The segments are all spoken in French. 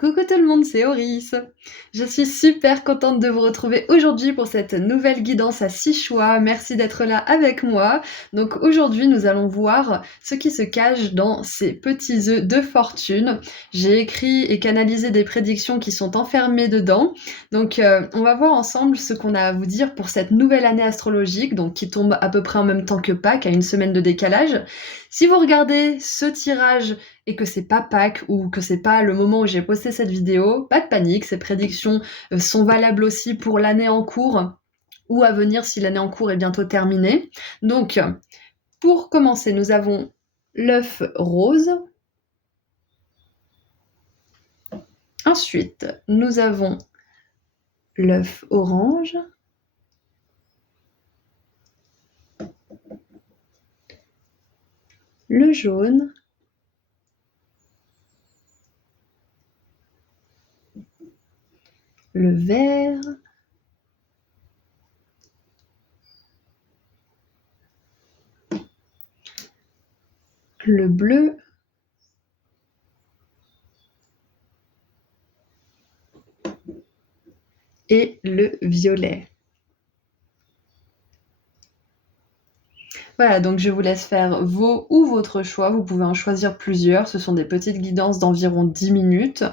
Coucou tout le monde, c'est Oris. Je suis super contente de vous retrouver aujourd'hui pour cette nouvelle guidance à 6 choix. Merci d'être là avec moi. Donc aujourd'hui, nous allons voir ce qui se cache dans ces petits œufs de fortune. J'ai écrit et canalisé des prédictions qui sont enfermées dedans. Donc on va voir ensemble ce qu'on a à vous dire pour cette nouvelle année astrologique, donc qui tombe à peu près en même temps que Pâques, à une semaine de décalage. Si vous regardez ce tirage et que c'est pas Pâques ou que c'est pas le moment où j'ai posté cette vidéo, pas de panique, ces prédictions sont valables aussi pour l'année en cours ou à venir si l'année en cours est bientôt terminée. Donc, pour commencer, nous avons l'œuf rose. Ensuite, nous avons l'œuf orange. Le jaune. Le vert. Le bleu. Et le violet. Voilà, donc je vous laisse faire vos ou votre choix. Vous pouvez en choisir plusieurs. Ce sont des petites guidances d'environ 10 minutes.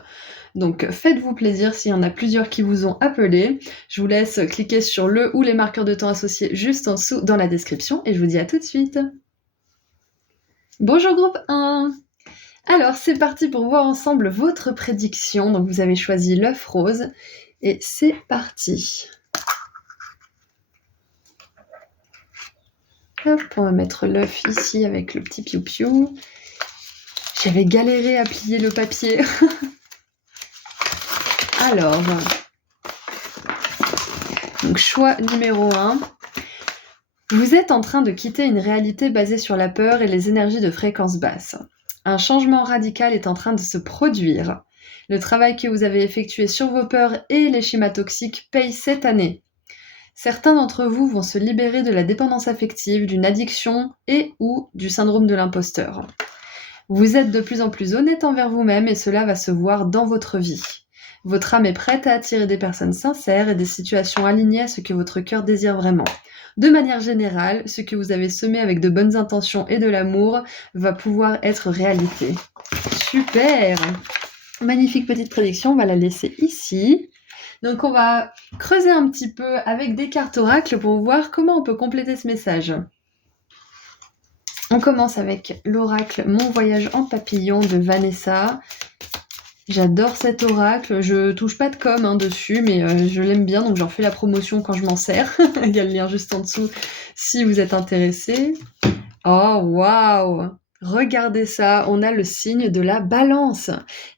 Donc faites-vous plaisir s'il y en a plusieurs qui vous ont appelé. Je vous laisse cliquer sur le ou les marqueurs de temps associés juste en dessous dans la description et je vous dis à tout de suite. Bonjour groupe 1. Alors c'est parti pour voir ensemble votre prédiction. Donc vous avez choisi l'œuf rose et c'est parti. Hop, on va mettre l'œuf ici avec le petit piou-piou. J'avais galéré à plier le papier. Alors, donc choix numéro 1. Vous êtes en train de quitter une réalité basée sur la peur et les énergies de fréquence basse. Un changement radical est en train de se produire. Le travail que vous avez effectué sur vos peurs et les schémas toxiques paye cette année. Certains d'entre vous vont se libérer de la dépendance affective, d'une addiction et ou du syndrome de l'imposteur. Vous êtes de plus en plus honnête envers vous-même et cela va se voir dans votre vie. Votre âme est prête à attirer des personnes sincères et des situations alignées à ce que votre cœur désire vraiment. De manière générale, ce que vous avez semé avec de bonnes intentions et de l'amour va pouvoir être réalité. Super! Magnifique petite prédiction, on va la laisser ici. Donc on va creuser un petit peu avec des cartes oracles pour voir comment on peut compléter ce message. On commence avec l'oracle Mon voyage en papillon de Vanessa. J'adore cet oracle, je touche pas de com dessus, mais je l'aime bien, donc j'en fais la promotion quand je m'en sers. Il y a le lien juste en dessous si vous êtes intéressé. Oh waouh! Regardez ça, on a le signe de la balance.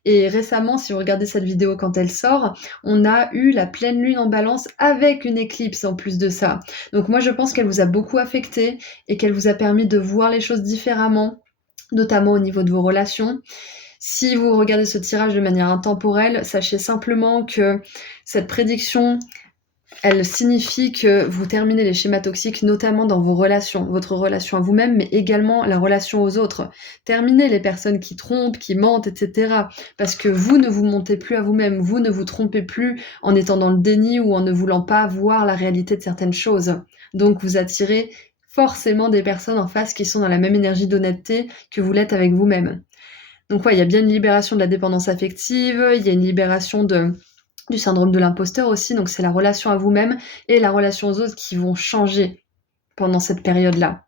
Et récemment, si vous regardez cette vidéo quand elle sort, on a eu la pleine lune en balance avec une éclipse en plus de ça. Donc moi je pense qu'elle vous a beaucoup affecté et qu'elle vous a permis de voir les choses différemment, notamment au niveau de vos relations. Si vous regardez ce tirage de manière intemporelle, sachez simplement que cette prédiction, elle signifie que vous terminez les schémas toxiques, notamment dans vos relations, votre relation à vous-même, mais également la relation aux autres. Terminez les personnes qui trompent, qui mentent, etc. Parce que vous ne vous mentez plus à vous-même, vous ne vous trompez plus en étant dans le déni ou en ne voulant pas voir la réalité de certaines choses. Donc vous attirez forcément des personnes en face qui sont dans la même énergie d'honnêteté que vous l'êtes avec vous-même. Donc ouais, il y a bien une libération de la dépendance affective, il y a une libération du syndrome de l'imposteur aussi, donc c'est la relation à vous-même et la relation aux autres qui vont changer pendant cette période-là.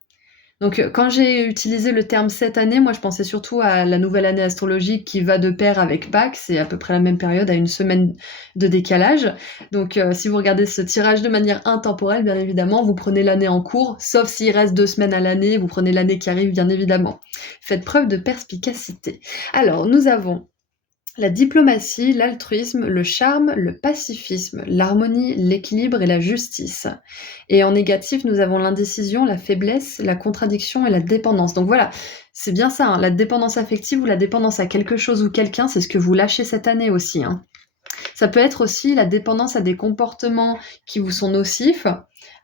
Donc quand j'ai utilisé le terme cette année, moi je pensais surtout à la nouvelle année astrologique qui va de pair avec Pâques, c'est à peu près la même période, à une semaine de décalage. Donc si vous regardez ce tirage de manière intemporelle, bien évidemment, vous prenez l'année en cours, sauf s'il reste 2 semaines à l'année, vous prenez l'année qui arrive, bien évidemment. Faites preuve de perspicacité. Alors, nous avons la diplomatie, l'altruisme, le charme, le pacifisme, l'harmonie, l'équilibre et la justice. Et en négatif, nous avons l'indécision, la faiblesse, la contradiction et la dépendance. Donc voilà, c'est bien ça, la dépendance affective ou la dépendance à quelque chose ou quelqu'un, c'est ce que vous lâchez cette année aussi. Ça peut être aussi la dépendance à des comportements qui vous sont nocifs,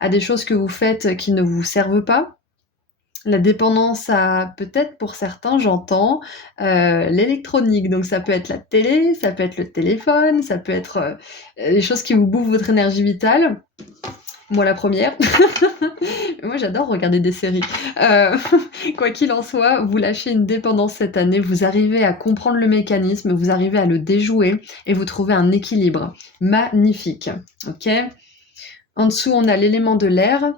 à des choses que vous faites qui ne vous servent pas. La dépendance à peut-être pour certains, j'entends, l'électronique. Donc ça peut être la télé, ça peut être le téléphone, ça peut être, les choses qui vous bouffent votre énergie vitale. Moi la première. Moi j'adore regarder des séries. Heu, quoi qu'il en soit, vous lâchez une dépendance cette année, vous arrivez à comprendre le mécanisme, vous arrivez à le déjouer et vous trouvez un équilibre. Magnifique, OK? En dessous, on a l'élément de l'air.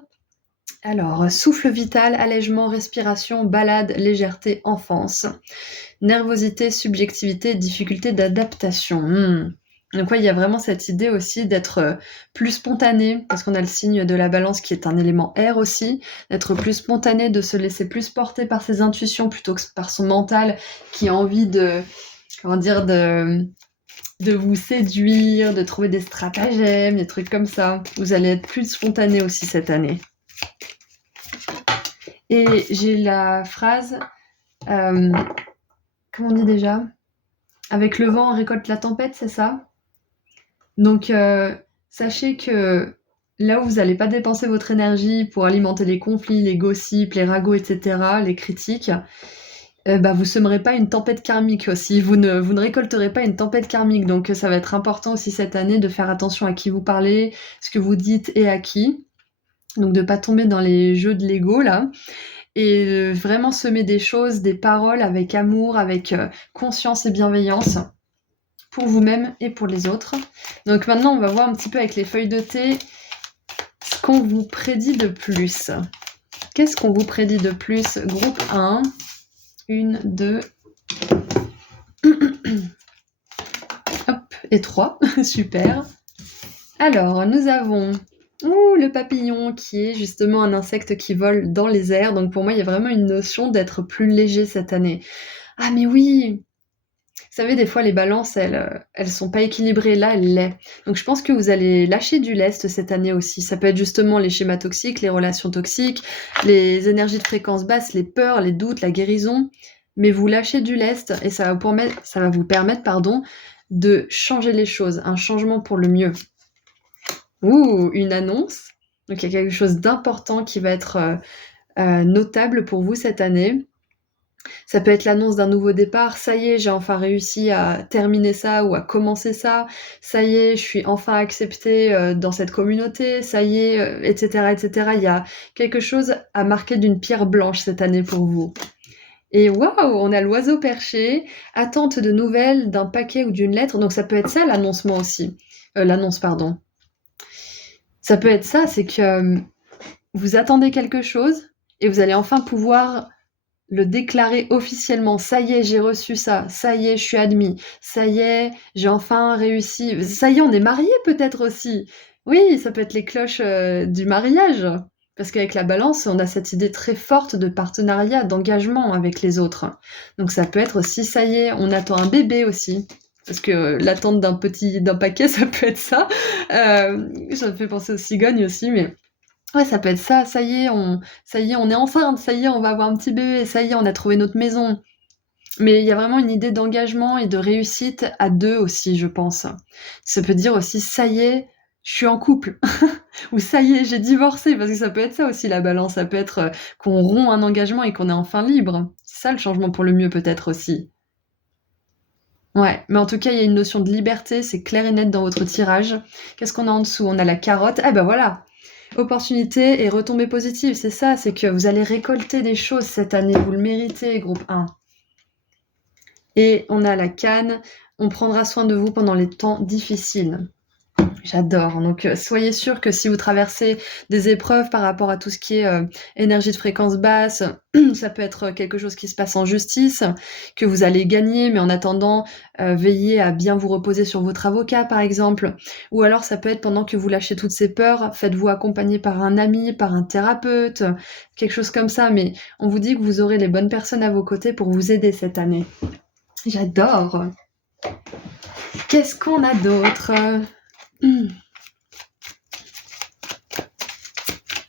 Alors, souffle vital, allègement, respiration, balade, légèreté, enfance. Nervosité, subjectivité, difficulté d'adaptation. Donc ouais, il y a vraiment cette idée aussi d'être plus spontané, parce qu'on a le signe de la balance qui est un élément air aussi, d'être plus spontané, de se laisser plus porter par ses intuitions plutôt que par son mental qui a envie de, comment dire, de vous séduire, de trouver des stratagèmes, des trucs comme ça. Vous allez être plus spontané aussi cette année. Et j'ai la phrase, comment on dit déjà? Avec le vent, on récolte la tempête, c'est ça? Donc, sachez que là où vous n'allez pas dépenser votre énergie pour alimenter les conflits, les gossips, les ragots, etc., les critiques, bah, vous semerez pas une tempête karmique aussi. Vous ne récolterez pas une tempête karmique. Donc, ça va être important aussi cette année de faire attention à qui vous parlez, ce que vous dites et à qui. Donc, de pas tomber dans les jeux de l'ego là. Et vraiment semer des choses, des paroles avec amour, avec conscience et bienveillance pour vous-même et pour les autres. Donc maintenant, on va voir un petit peu avec les feuilles de thé ce qu'on vous prédit de plus. Qu'est-ce qu'on vous prédit de plus? Groupe 1, 1, 2, hop, et 3, super. Alors, nous avons le papillon qui est justement un insecte qui vole dans les airs. Donc pour moi, il y a vraiment une notion d'être plus léger cette année. Ah mais oui! Vous savez, des fois, les balances, elles sont pas équilibrées. Là, elles l'est. Donc je pense que vous allez lâcher du lest cette année aussi. Ça peut être justement les schémas toxiques, les relations toxiques, les énergies de fréquence basse, les peurs, les doutes, la guérison. Mais vous lâchez du lest et ça va vous permettre, pardon, de changer les choses. Un changement pour le mieux. Une annonce. Donc il y a quelque chose d'important qui va être notable pour vous cette année. Ça peut être l'annonce d'un nouveau départ. Ça y est, j'ai enfin réussi à terminer ça ou à commencer ça. Ça y est, je suis enfin acceptée dans cette communauté. Ça y est, etc., etc. Il y a quelque chose à marquer d'une pierre blanche cette année pour vous. Et waouh, on a l'oiseau perché, attente de nouvelles d'un paquet ou d'une lettre. Donc ça peut être ça l'annoncement aussi. L'annonce, pardon. Ça peut être ça, c'est que vous attendez quelque chose et vous allez enfin pouvoir le déclarer officiellement. Ça y est, j'ai reçu ça. Ça y est, je suis admis. Ça y est, j'ai enfin réussi. Ça y est, on est mariés peut-être aussi. Oui, ça peut être les cloches du mariage. Parce qu'avec la balance, on a cette idée très forte de partenariat, d'engagement avec les autres. Donc ça peut être aussi, ça y est, on attend un bébé aussi. Parce que l'attente d'un paquet, ça peut être ça. Ça me fait penser aux cigognes aussi, mais ouais, ça peut être ça. Ça y est, on est enceinte. Ça y est, on va avoir un petit bébé. Ça y est, on a trouvé notre maison. Mais il y a vraiment une idée d'engagement et de réussite à 2 aussi, je pense. Ça peut dire aussi: «Ça y est, je suis en couple» ou «Ça y est, j'ai divorcé», parce que ça peut être ça aussi la balance. Ça peut être, qu'on rompt un engagement et qu'on est enfin libre. C'est ça le changement pour le mieux peut-être aussi. Ouais, mais en tout cas, il y a une notion de liberté, c'est clair et net dans votre tirage. Qu'est-ce qu'on a en dessous? On a la carotte. Ah bah voilà! Opportunité et retombées positives, c'est ça, c'est que vous allez récolter des choses cette année, vous le méritez, groupe 1. Et on a la canne, on prendra soin de vous pendant les temps difficiles. J'adore. Donc, soyez sûrs que si vous traversez des épreuves par rapport à tout ce qui est, énergie de fréquence basse, ça peut être quelque chose qui se passe en justice, que vous allez gagner, mais en attendant, veillez à bien vous reposer sur votre avocat, par exemple. Ou alors ça peut être pendant que vous lâchez toutes ces peurs, faites-vous accompagner par un ami, par un thérapeute, quelque chose comme ça. Mais on vous dit que vous aurez les bonnes personnes à vos côtés pour vous aider cette année. J'adore. Qu'est-ce qu'on a d'autre?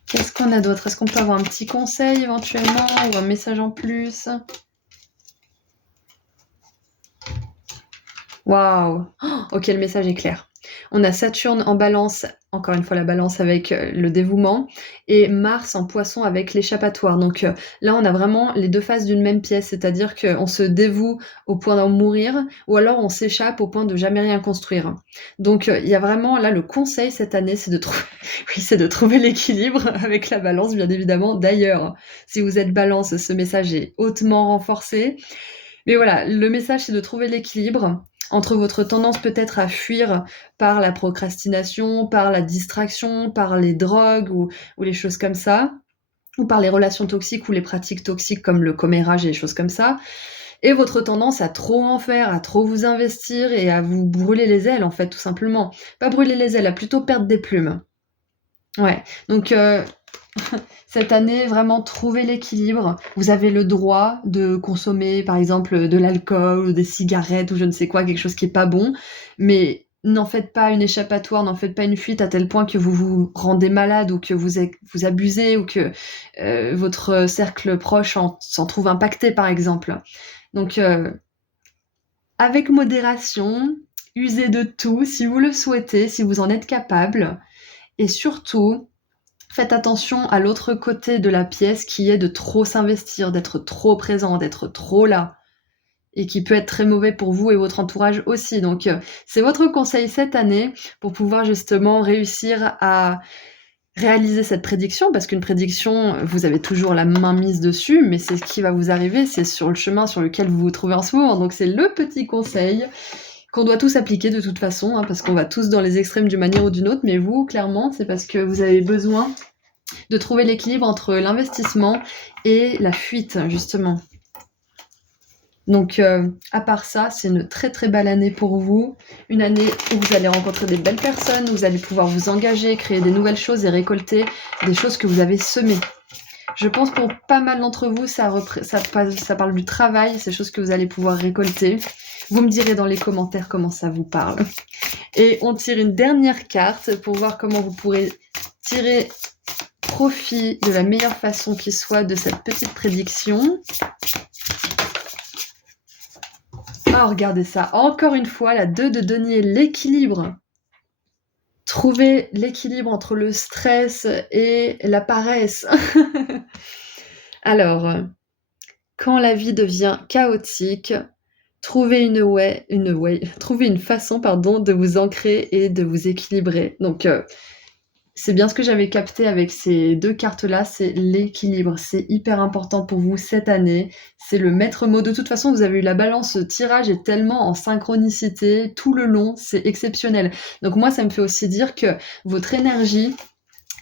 Qu'est-ce qu'on a d'autre? Est-ce qu'on peut avoir un petit conseil éventuellement ou un message en plus? Waouh! OK, le message est clair. On a Saturne en Balance, encore une fois la Balance avec le dévouement, et Mars en Poisson avec l'échappatoire. Donc là, on a vraiment les deux faces d'une même pièce, c'est-à-dire qu'on se dévoue au point d'en mourir, ou alors on s'échappe au point de jamais rien construire. Donc il y a vraiment là le conseil cette année, c'est de oui, de trouver l'équilibre avec la Balance, bien évidemment. D'ailleurs, si vous êtes Balance, ce message est hautement renforcé. Mais voilà, le message, c'est de trouver l'équilibre entre votre tendance peut-être à fuir par la procrastination, par la distraction, par les drogues ou les choses comme ça, ou par les relations toxiques ou les pratiques toxiques comme le commérage et les choses comme ça, et votre tendance à trop en faire, à trop vous investir et à vous brûler les ailes, en fait, tout simplement. Pas brûler les ailes, à plutôt perdre des plumes. Ouais, donc cette année, vraiment trouver l'équilibre. Vous avez le droit de consommer, par exemple, de l'alcool ou des cigarettes ou je ne sais quoi, quelque chose qui est pas bon, mais n'en faites pas une échappatoire, n'en faites pas une fuite à tel point que vous vous rendez malade ou que vous abusez ou que votre cercle proche s'en trouve impacté, par exemple. Donc, avec modération, usez de tout si vous le souhaitez, si vous en êtes capable, et surtout, faites attention à l'autre côté de la pièce qui est de trop s'investir, d'être trop présent, d'être trop là, et qui peut être très mauvais pour vous et votre entourage aussi. Donc c'est votre conseil cette année pour pouvoir justement réussir à réaliser cette prédiction, parce qu'une prédiction, vous avez toujours la main mise dessus, mais c'est ce qui va vous arriver, c'est sur le chemin sur lequel vous vous trouvez en ce moment. Donc c'est le petit conseil qu'on doit tous appliquer de toute façon, hein, parce qu'on va tous dans les extrêmes d'une manière ou d'une autre, mais vous, clairement, c'est parce que vous avez besoin de trouver l'équilibre entre l'investissement et la fuite, justement. Donc, à part ça, c'est une très très belle année pour vous. Une année où vous allez rencontrer des belles personnes, où vous allez pouvoir vous engager, créer des nouvelles choses et récolter des choses que vous avez semées. Je pense pour pas mal d'entre vous, ça parle du travail, ces choses que vous allez pouvoir récolter. Vous me direz dans les commentaires comment ça vous parle. Et on tire une dernière carte pour voir comment vous pourrez tirer profit de la meilleure façon qui soit de cette petite prédiction. Ah, regardez ça. Encore une fois, la 2 de denier, l'équilibre. Trouver l'équilibre entre le stress et la paresse. Alors, quand la vie devient chaotique, trouver trouver une façon, de vous ancrer et de vous équilibrer. Donc, c'est bien ce que j'avais capté avec ces deux cartes-là, c'est l'équilibre. C'est hyper important pour vous cette année. C'est le maître mot. De toute façon, vous avez eu la balance. Ce tirage est tellement en synchronicité tout le long. C'est exceptionnel. Donc moi, ça me fait aussi dire que votre énergie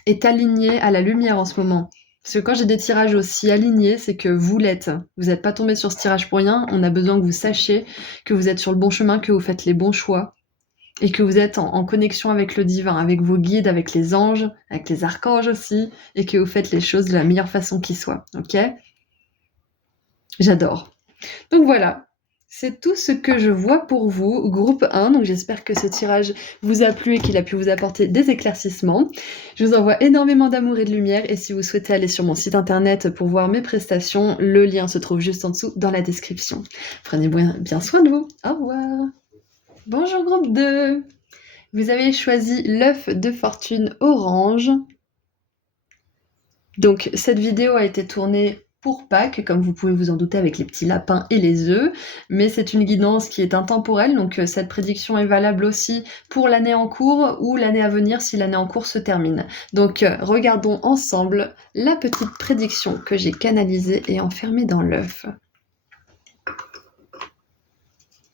est alignée à la lumière en ce moment. Parce que quand j'ai des tirages aussi alignés, c'est que vous l'êtes. Vous n'êtes pas tombé sur ce tirage pour rien. On a besoin que vous sachiez que vous êtes sur le bon chemin, que vous faites les bons choix. Et que vous êtes en connexion avec le divin, avec vos guides, avec les anges, avec les archanges aussi, et que vous faites les choses de la meilleure façon qui soit, ok? J'adore. Donc voilà, c'est tout ce que je vois pour vous, groupe 1, donc j'espère que ce tirage vous a plu et qu'il a pu vous apporter des éclaircissements. Je vous envoie énormément d'amour et de lumière, et si vous souhaitez aller sur mon site internet pour voir mes prestations, le lien se trouve juste en dessous dans la description. Prenez bien soin de vous, au revoir. Bonjour groupe 2. Vous avez choisi l'œuf de fortune orange. Donc cette vidéo a été tournée pour Pâques, comme vous pouvez vous en douter avec les petits lapins et les œufs, mais c'est une guidance qui est intemporelle, donc cette prédiction est valable aussi pour l'année en cours ou l'année à venir si l'année en cours se termine. Donc regardons ensemble la petite prédiction que j'ai canalisée et enfermée dans l'œuf.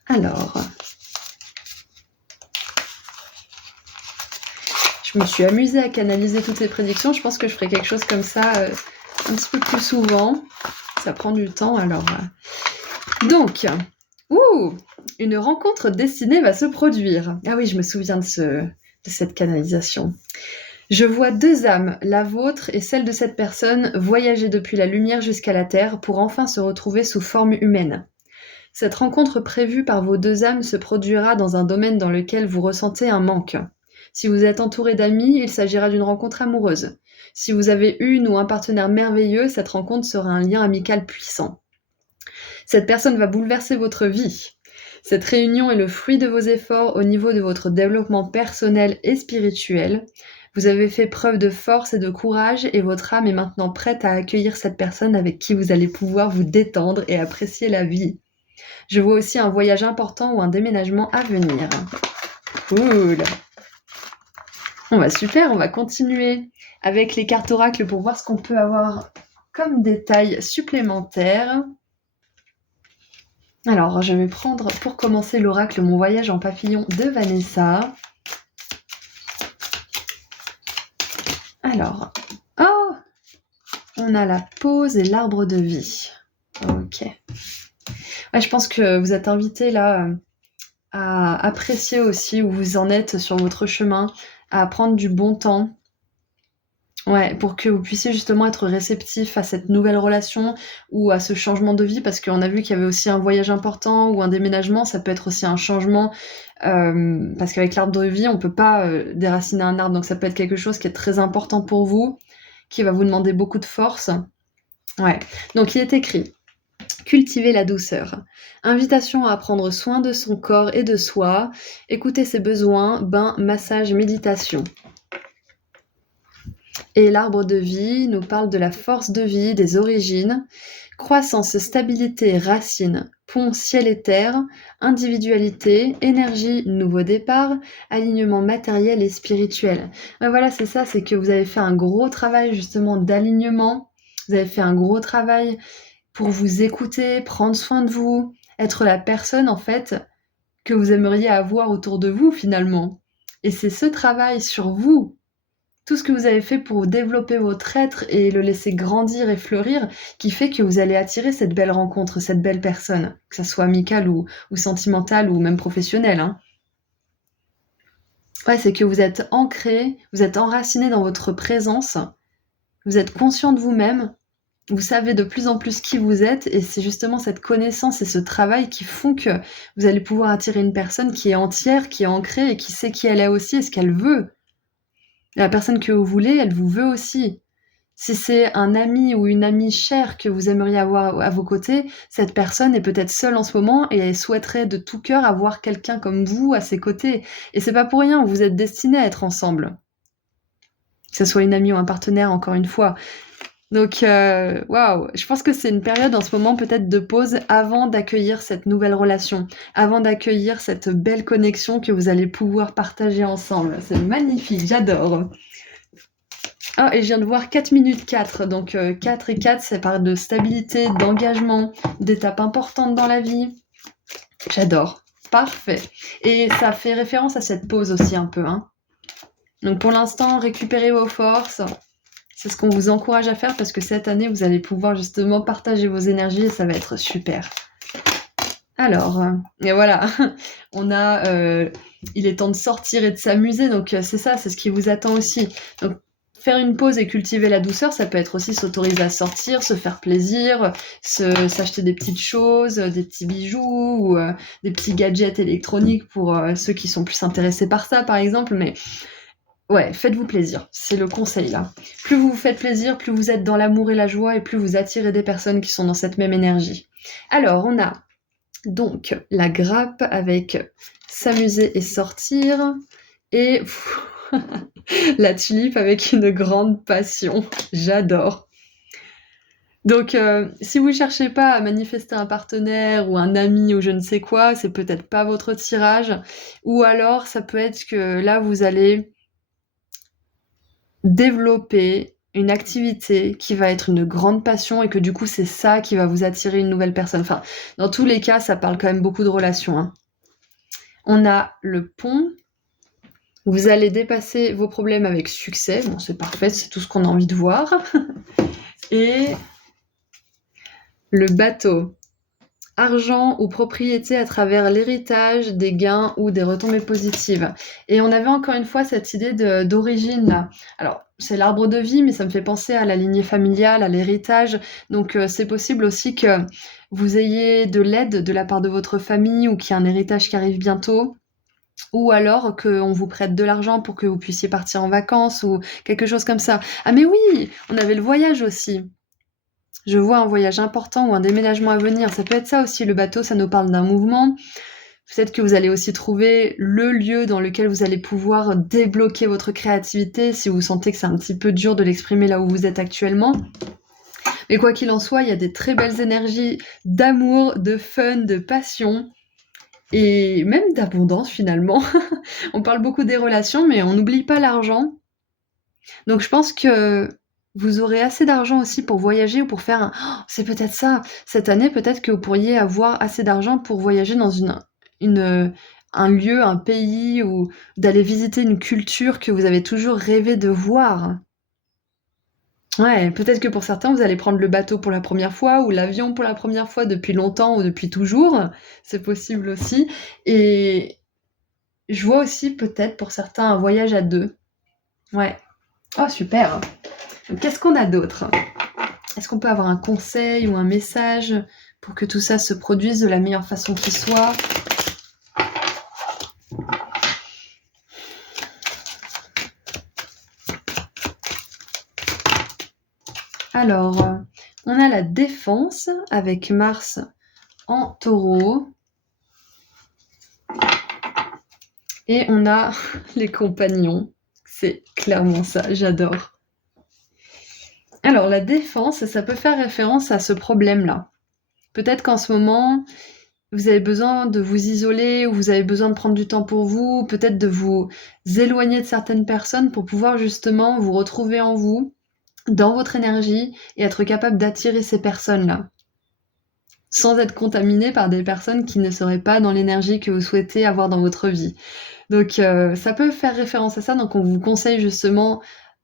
Alors... je me suis amusée à canaliser toutes ces prédictions. Je pense que je ferai quelque chose comme ça un petit peu plus souvent. Ça prend du temps, alors... Donc, une rencontre destinée va se produire. Ah oui, je me souviens de cette canalisation. Je vois deux âmes, la vôtre et celle de cette personne, voyager depuis la lumière jusqu'à la terre pour enfin se retrouver sous forme humaine. Cette rencontre prévue par vos deux âmes se produira dans un domaine dans lequel vous ressentez un manque. Si vous êtes entouré d'amis, il s'agira d'une rencontre amoureuse. Si vous avez une ou un partenaire merveilleux, cette rencontre sera un lien amical puissant. Cette personne va bouleverser votre vie. Cette réunion est le fruit de vos efforts au niveau de votre développement personnel et spirituel. Vous avez fait preuve de force et de courage et votre âme est maintenant prête à accueillir cette personne avec qui vous allez pouvoir vous détendre et apprécier la vie. Je vois aussi un voyage important ou un déménagement à venir. Cool. On va super, on va continuer avec les cartes oracles pour voir ce qu'on peut avoir comme détails supplémentaires. Alors, je vais prendre pour commencer l'oracle Mon voyage en papillon de Vanessa. Alors, oh, on a la pause et l'arbre de vie. Ok. Ouais, je pense que vous êtes invité là à apprécier aussi où vous en êtes sur votre chemin, à prendre du bon temps. Ouais, pour que vous puissiez justement être réceptif à cette nouvelle relation ou à ce changement de vie, parce qu'on a vu qu'il y avait aussi un voyage important ou un déménagement, ça peut être aussi un changement, parce qu'avec l'arbre de vie, on peut pas déraciner un arbre, donc ça peut être quelque chose qui est très important pour vous, qui va vous demander beaucoup de force. Ouais, donc il est écrit cultiver la douceur. Invitation à prendre soin de son corps et de soi, écouter ses besoins, bain, massage, méditation. Et l'arbre de vie nous parle de la force de vie, des origines, croissance, stabilité, racines, pont, ciel et terre, individualité, énergie, nouveau départ, alignement matériel et spirituel. Ben voilà, c'est ça, c'est que vous avez fait un gros travail justement d'alignement, vous avez fait un gros travail pour vous écouter, prendre soin de vous, être la personne en fait que vous aimeriez avoir autour de vous finalement. Et c'est ce travail sur vous, tout ce que vous avez fait pour développer votre être et le laisser grandir et fleurir, qui fait que vous allez attirer cette belle rencontre, cette belle personne, que ça soit amicale ou sentimentale ou même professionnelle. Hein. Ouais, c'est que vous êtes ancré, vous êtes enraciné dans votre présence, vous êtes conscient de vous-même, vous savez de plus en plus qui vous êtes et c'est justement cette connaissance et ce travail qui font que vous allez pouvoir attirer une personne qui est entière, qui est ancrée et qui sait qui elle est aussi et ce qu'elle veut. La personne que vous voulez, elle vous veut aussi. Si c'est un ami ou une amie chère que vous aimeriez avoir à vos côtés, cette personne est peut-être seule en ce moment et elle souhaiterait de tout cœur avoir quelqu'un comme vous à ses côtés. Et c'est pas pour rien, vous êtes destinés à être ensemble. Que ce soit une amie ou un partenaire, encore une fois. Donc, waouh, je pense que c'est une période en ce moment peut-être de pause avant d'accueillir cette nouvelle relation, avant d'accueillir cette belle connexion que vous allez pouvoir partager ensemble. C'est magnifique, j'adore. Ah, et je viens de voir 4 minutes 4, donc 4 et 4, ça parle de stabilité, d'engagement, d'étapes importantes dans la vie. J'adore, parfait. Et ça fait référence à cette pause aussi un peu. Hein. Donc pour l'instant, récupérez vos forces. C'est ce qu'on vous encourage à faire parce que cette année, vous allez pouvoir justement partager vos énergies et ça va être super. Alors, et voilà, on a il est temps de sortir et de s'amuser, donc c'est ça, c'est ce qui vous attend aussi. Donc faire une pause et cultiver la douceur, ça peut être aussi s'autoriser à sortir, se faire plaisir, s'acheter des petites choses, des petits bijoux ou des petits gadgets électroniques pour ceux qui sont plus intéressés par ça, par exemple, mais ouais, faites-vous plaisir, c'est le conseil là. Plus vous vous faites plaisir, plus vous êtes dans l'amour et la joie et plus vous attirez des personnes qui sont dans cette même énergie. Alors, on a donc la grappe avec s'amuser et sortir et la tulipe avec une grande passion. J'adore. Donc, si vous cherchez pas à manifester un partenaire ou un ami ou je ne sais quoi, c'est peut-être pas votre tirage. Ou alors, ça peut être que là, vous allez développer une activité qui va être une grande passion et que du coup c'est ça qui va vous attirer une nouvelle personne. Enfin, dans tous les cas, ça parle quand même beaucoup de relations. Hein. On a le pont. Vous allez dépasser vos problèmes avec succès. Bon, c'est parfait, c'est tout ce qu'on a envie de voir. Et le bateau. Argent ou propriété à travers l'héritage, des gains ou des retombées positives. Et on avait encore une fois cette idée d'origine là. Alors, c'est l'arbre de vie, mais ça me fait penser à la lignée familiale, à l'héritage. Donc, c'est possible aussi que vous ayez de l'aide de la part de votre famille ou qu'il y a un héritage qui arrive bientôt. Ou alors qu'on vous prête de l'argent pour que vous puissiez partir en vacances ou quelque chose comme ça. Ah mais oui, on avait le voyage aussi. Je vois un voyage important ou un déménagement à venir. Ça peut être ça aussi, le bateau, ça nous parle d'un mouvement. Peut-être que vous allez aussi trouver le lieu dans lequel vous allez pouvoir débloquer votre créativité si vous sentez que c'est un petit peu dur de l'exprimer là où vous êtes actuellement. Mais quoi qu'il en soit, il y a des très belles énergies d'amour, de fun, de passion et même d'abondance finalement. On parle beaucoup des relations, mais on n'oublie pas l'argent. Donc je pense que vous aurez assez d'argent aussi pour voyager ou pour faire un c'est peut-être ça, cette année, peut-être que vous pourriez avoir assez d'argent pour voyager dans une, un lieu, un pays ou d'aller visiter une culture que vous avez toujours rêvé de voir. Ouais, peut-être que pour certains, vous allez prendre le bateau pour la première fois ou l'avion pour la première fois depuis longtemps ou depuis toujours. C'est possible aussi et je vois aussi peut-être pour certains un voyage à 2. Ouais. Oh super! Donc qu'est-ce qu'on a d'autre? Est-ce qu'on peut avoir un conseil ou un message pour que tout ça se produise de la meilleure façon qui soit? Alors, on a la défense avec Mars en Taureau. Et on a les compagnons. C'est clairement ça, j'adore. Alors, la défense, ça peut faire référence à ce problème-là. Peut-être qu'en ce moment, vous avez besoin de vous isoler ou vous avez besoin de prendre du temps pour vous, peut-être de vous éloigner de certaines personnes pour pouvoir justement vous retrouver en vous, dans votre énergie et être capable d'attirer ces personnes-là. Sans être contaminé par des personnes qui ne seraient pas dans l'énergie que vous souhaitez avoir dans votre vie. Donc ça peut faire référence à ça, donc on vous conseille justement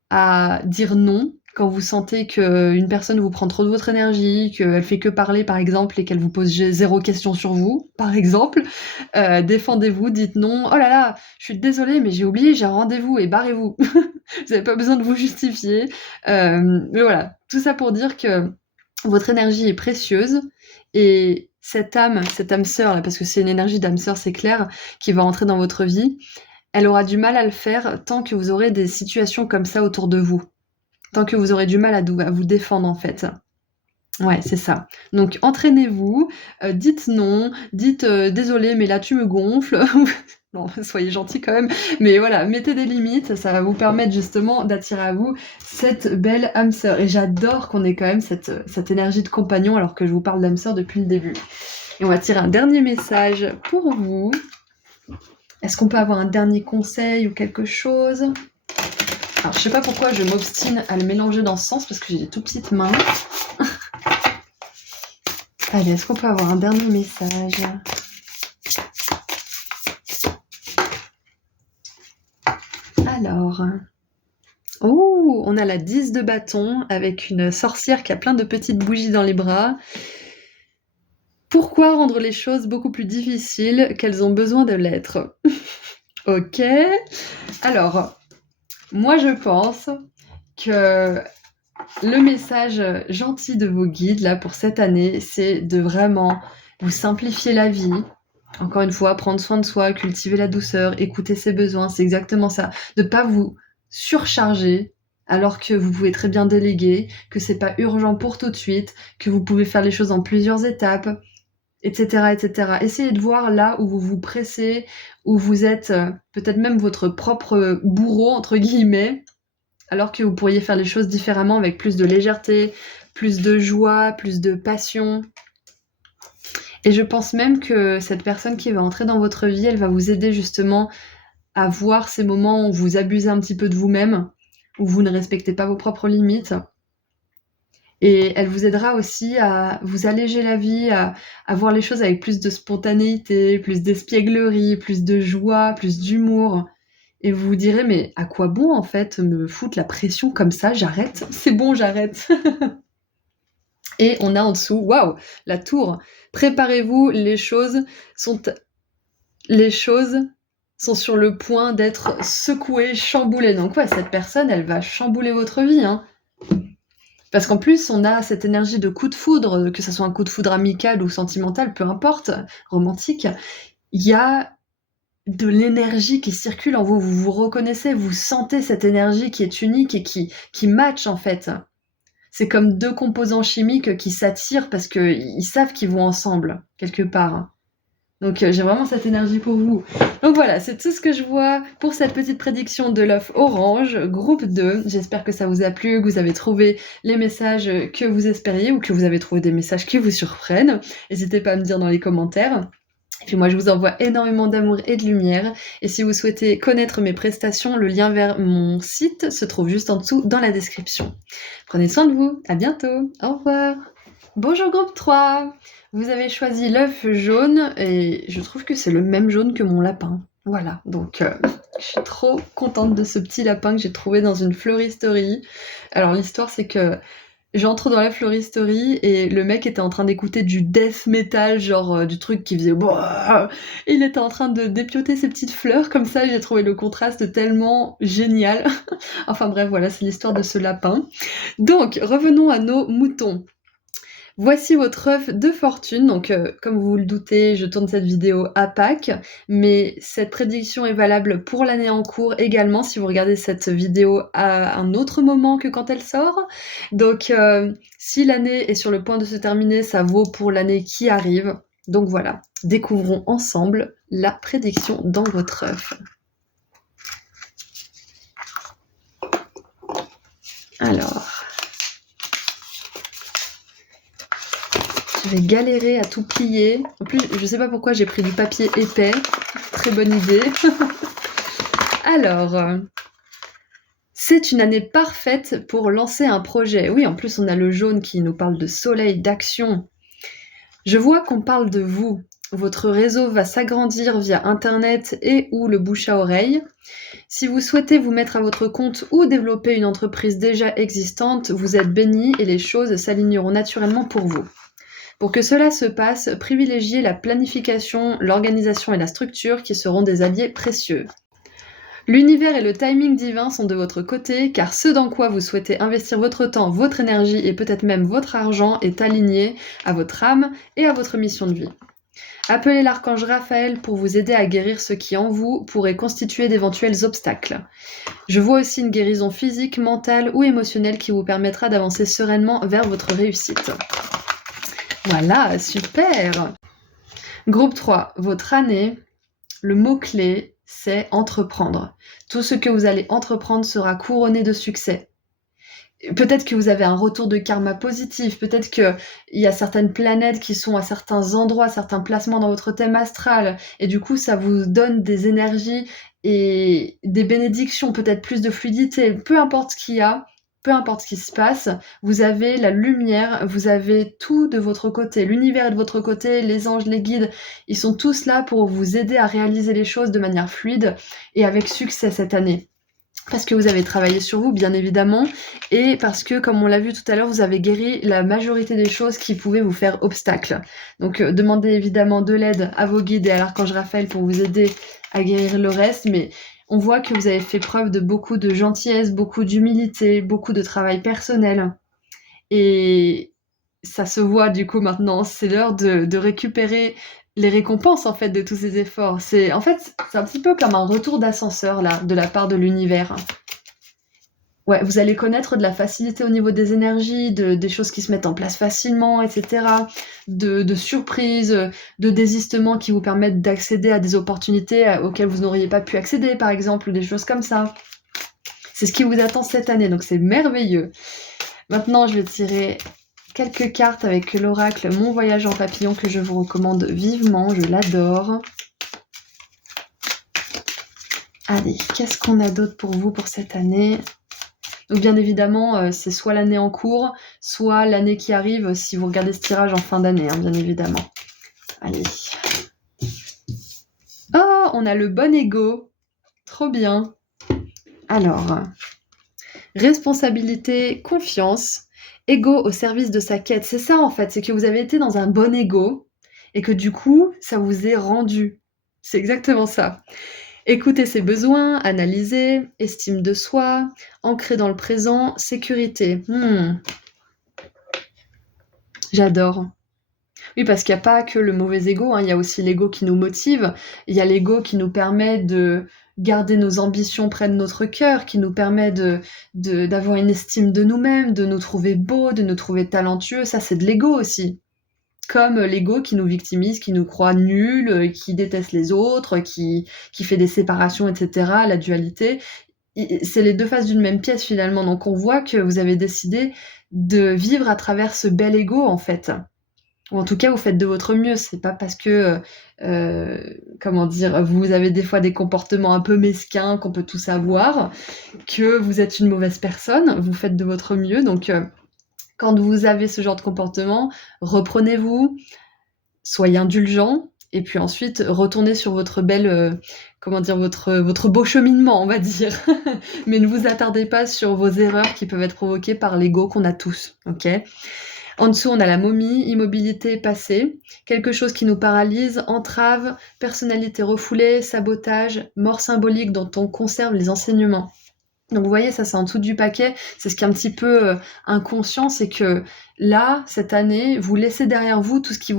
à dire non quand vous sentez qu'une personne vous prend trop de votre énergie, qu'elle fait que parler par exemple et qu'elle vous pose 0 question sur vous, par exemple. Défendez-vous, dites non: «Oh là là, je suis désolée mais j'ai oublié, j'ai un rendez-vous» et barrez-vous. Vous avez pas besoin de vous justifier. Mais voilà, tout ça pour dire que votre énergie est précieuse et cette âme sœur là, parce que c'est une énergie d'âme sœur, c'est clair, qui va entrer dans votre vie, elle aura du mal à le faire tant que vous aurez des situations comme ça autour de vous. Tant que vous aurez du mal à vous défendre en fait. Ouais, c'est ça. Donc entraînez-vous, dites non, dites, «Désolé mais là tu me gonfles». Non, soyez gentil quand même, mais voilà, mettez des limites, ça va vous permettre justement d'attirer à vous cette belle âme sœur et j'adore qu'on ait quand même cette énergie de compagnon alors que je vous parle d'âme sœur depuis le début. Et on va tirer un dernier message pour vous. Est-ce qu'on peut avoir un dernier conseil ou quelque chose? Alors je sais pas pourquoi je m'obstine à le mélanger dans ce sens parce que j'ai des tout petites mains. Allez, est-ce qu'on peut avoir un dernier message? Alors, oh, on a la 10 de bâton avec une sorcière qui a plein de petites bougies dans les bras. Pourquoi rendre les choses beaucoup plus difficiles qu'elles ont besoin de l'être? Ok. Alors, moi je pense que le message gentil de vos guides là pour cette année, c'est de vraiment vous simplifier la vie. Encore une fois, prendre soin de soi, cultiver la douceur, écouter ses besoins, c'est exactement ça. De pas vous surcharger alors que vous pouvez très bien déléguer, que c'est pas urgent pour tout de suite, que vous pouvez faire les choses en plusieurs étapes, etc., etc. Essayez de voir là où vous vous pressez, où vous êtes peut-être même votre propre bourreau entre guillemets, alors que vous pourriez faire les choses différemment avec plus de légèreté, plus de joie, plus de passion. Et je pense même que cette personne qui va entrer dans votre vie, elle va vous aider justement à voir ces moments où vous abusez un petit peu de vous-même, où vous ne respectez pas vos propres limites. Et elle vous aidera aussi à vous alléger la vie, à voir les choses avec plus de spontanéité, plus d'espièglerie, plus de joie, plus d'humour. Et vous vous direz: «Mais à quoi bon en fait me foutre la pression comme ça? J'arrête, c'est bon, j'arrête». Et on a en dessous, waouh, la tour. Préparez-vous, les choses sont sur le point d'être secouées, chamboulées. Donc ouais, cette personne, elle va chambouler votre vie, hein. Parce qu'en plus, on a cette énergie de coup de foudre, que ça soit un coup de foudre amical ou sentimental, peu importe, romantique. Il y a de l'énergie qui circule en vous. Vous vous reconnaissez, vous sentez cette énergie qui est unique et qui match en fait. C'est comme 2 composants chimiques qui s'attirent parce qu'ils savent qu'ils vont ensemble, quelque part. Donc j'ai vraiment cette énergie pour vous. Donc voilà, c'est tout ce que je vois pour cette petite prédiction de l'œuf orange, groupe 2. J'espère que ça vous a plu, que vous avez trouvé les messages que vous espériez ou que vous avez trouvé des messages qui vous surprennent. N'hésitez pas à me dire dans les commentaires. Et puis moi, je vous envoie énormément d'amour et de lumière. Et si vous souhaitez connaître mes prestations, le lien vers mon site se trouve juste en dessous dans la description. Prenez soin de vous. À bientôt. Au revoir. Bonjour groupe 3. Vous avez choisi l'œuf jaune et je trouve que c'est le même jaune que mon lapin. Voilà, donc je suis trop contente de ce petit lapin que j'ai trouvé dans une fleuristerie. Alors l'histoire c'est que j'entre dans la fleuristerie et le mec était en train d'écouter du death metal, genre du truc qui faisait Bouah. Il était en train de dépioter ses petites fleurs comme ça, j'ai trouvé le contraste tellement génial. Enfin bref, voilà, c'est l'histoire de ce lapin. Donc, revenons à nos moutons. Voici votre œuf de fortune. Donc, comme vous le doutez, je tourne cette vidéo à Pâques, mais cette prédiction est valable pour l'année en cours également, si vous regardez cette vidéo à un autre moment que quand elle sort. Donc, si l'année est sur le point de se terminer, ça vaut pour l'année qui arrive. Donc voilà, découvrons ensemble la prédiction dans votre œuf. Alors... je vais galérer à tout plier. En plus, je sais pas pourquoi j'ai pris du papier épais. Très bonne idée. Alors, c'est une année parfaite pour lancer un projet. Oui, en plus, on a le jaune qui nous parle de soleil, d'action. Je vois qu'on parle de vous. Votre réseau va s'agrandir via Internet et ou le bouche à oreille. Si vous souhaitez vous mettre à votre compte ou développer une entreprise déjà existante, vous êtes béni et les choses s'aligneront naturellement pour vous. Pour que cela se passe, privilégiez la planification, l'organisation et la structure qui seront des alliés précieux. L'univers et le timing divin sont de votre côté, car ce dans quoi vous souhaitez investir votre temps, votre énergie et peut-être même votre argent est aligné à votre âme et à votre mission de vie. Appelez l'archange Raphaël pour vous aider à guérir ce qui en vous pourrait constituer d'éventuels obstacles. Je vois aussi une guérison physique, mentale ou émotionnelle qui vous permettra d'avancer sereinement vers votre réussite. Voilà, super! Groupe 3, votre année, le mot-clé, c'est entreprendre. Tout ce que vous allez entreprendre sera couronné de succès. Peut-être que vous avez un retour de karma positif, peut-être qu'il y a certaines planètes qui sont à certains endroits, certains placements dans votre thème astral, et du coup ça vous donne des énergies et des bénédictions, peut-être plus de fluidité, peu importe ce qu'il y a. Peu importe ce qui se passe, vous avez la lumière, vous avez tout de votre côté. L'univers est de votre côté, les anges, les guides, ils sont tous là pour vous aider à réaliser les choses de manière fluide et avec succès cette année. Parce que vous avez travaillé sur vous, bien évidemment, et parce que, comme on l'a vu tout à l'heure, vous avez guéri la majorité des choses qui pouvaient vous faire obstacle. Donc, demandez évidemment de l'aide à vos guides et à l'archange Raphaël pour vous aider à guérir le reste, mais on voit que vous avez fait preuve de beaucoup de gentillesse, beaucoup d'humilité, beaucoup de travail personnel. Et ça se voit du coup maintenant, c'est l'heure de récupérer les récompenses en fait de tous ces efforts. C'est un petit peu comme un retour d'ascenseur là, de la part de l'univers. Ouais, vous allez connaître de la facilité au niveau des énergies, des choses qui se mettent en place facilement, etc. De surprises, de désistements qui vous permettent d'accéder à des opportunités auxquelles vous n'auriez pas pu accéder, par exemple, ou des choses comme ça. C'est ce qui vous attend cette année, donc c'est merveilleux. Maintenant, je vais tirer quelques cartes avec l'oracle Mon Voyage en Papillon que je vous recommande vivement, je l'adore. Allez, qu'est-ce qu'on a d'autre pour vous pour cette année ? Donc bien évidemment, c'est soit l'année en cours, soit l'année qui arrive si vous regardez ce tirage en fin d'année, hein, bien évidemment. Allez. Oh, on a le bon ego. Trop bien. Alors, responsabilité, confiance, ego au service de sa quête. C'est ça en fait, c'est que vous avez été dans un bon ego et que du coup, ça vous est rendu. C'est exactement ça. Écouter ses besoins, analyser, estime de soi, ancrer dans le présent, sécurité. J'adore. Oui, parce qu'il n'y a pas que le mauvais ego, hein, il y a aussi l'ego qui nous motive, il y a l'ego qui nous permet de garder nos ambitions près de notre cœur, qui nous permet d'avoir une estime de nous-mêmes, de nous trouver beaux, de nous trouver talentueux, ça c'est de l'ego aussi. comme l'ego qui nous victimise, qui nous croit nuls, qui déteste les autres, qui fait des séparations, et cetera, la dualité. C'est les 2 faces d'une même pièce finalement, donc on voit que vous avez décidé de vivre à travers ce bel ego en fait. Ou en tout cas, vous faites de votre mieux. C'est pas parce que, comment dire, vous avez des fois des comportements un peu mesquins qu'on peut tous avoir, que vous êtes une mauvaise personne. Vous faites de votre mieux. Donc, quand vous avez ce genre de comportement, reprenez-vous, soyez indulgent, et puis ensuite retournez sur votre belle, comment dire, votre beau cheminement, on va dire. Mais ne vous attardez pas sur vos erreurs qui peuvent être provoquées par l'ego qu'on a tous, ok? En dessous, on a la momie, immobilité passée, quelque chose qui nous paralyse, entrave, personnalité refoulée, sabotage, mort symbolique dont on conserve les enseignements. Donc vous voyez, ça c'est en dessous du paquet, c'est ce qui est un petit peu inconscient, c'est que là, cette année, vous laissez derrière vous tout ce qui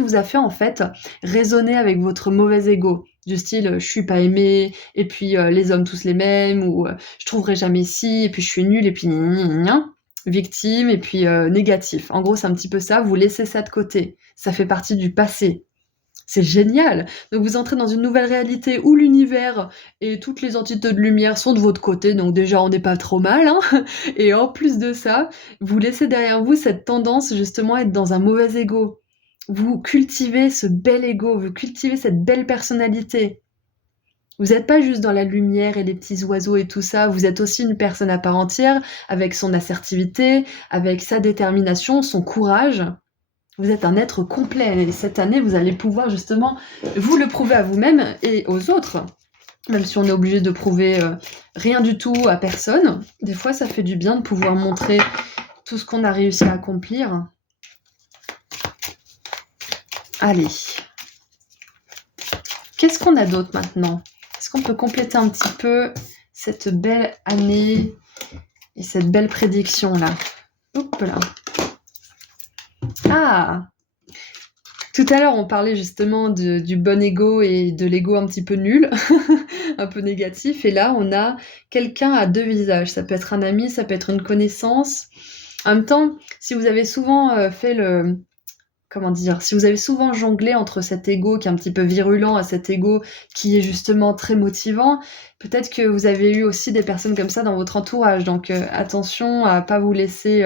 vous a fait en fait résonner avec votre mauvais ego. Du style, je suis pas aimée, et puis les hommes tous les mêmes, ou je trouverai jamais ci, et puis je suis nulle, et puis gna gna gna. Victime, et puis négatif. En gros, c'est un petit peu ça, vous laissez ça de côté. Ça fait partie du passé. C'est génial! Donc vous entrez dans une nouvelle réalité où l'univers et toutes les entités de lumière sont de votre côté, donc déjà on n'est pas trop mal, hein. Et en plus de ça, vous laissez derrière vous cette tendance justement à être dans un mauvais ego. Vous cultivez ce bel ego, vous cultivez cette belle personnalité. Vous n'êtes pas juste dans la lumière et les petits oiseaux et tout ça, vous êtes aussi une personne à part entière, avec son assertivité, avec sa détermination, son courage. Vous êtes un être complet et cette année, vous allez pouvoir justement vous le prouver à vous-même et aux autres. Même si on est obligé de prouver rien du tout à personne, des fois ça fait du bien de pouvoir montrer tout ce qu'on a réussi à accomplir. Allez. Qu'est-ce qu'on a d'autre maintenant? Est-ce qu'on peut compléter un petit peu cette belle année et cette belle prédiction là? Hop là. Ah! Tout à l'heure, on parlait justement du bon ego et de l'ego un petit peu nul, un peu négatif. Et là, on a quelqu'un à 2 visages. Ça peut être un ami, ça peut être une connaissance. En même temps, si vous avez souvent comment dire? Si vous avez souvent jonglé entre cet ego qui est un petit peu virulent à cet ego qui est justement très motivant, peut-être que vous avez eu aussi des personnes comme ça dans votre entourage. Donc attention à pas vous laisser,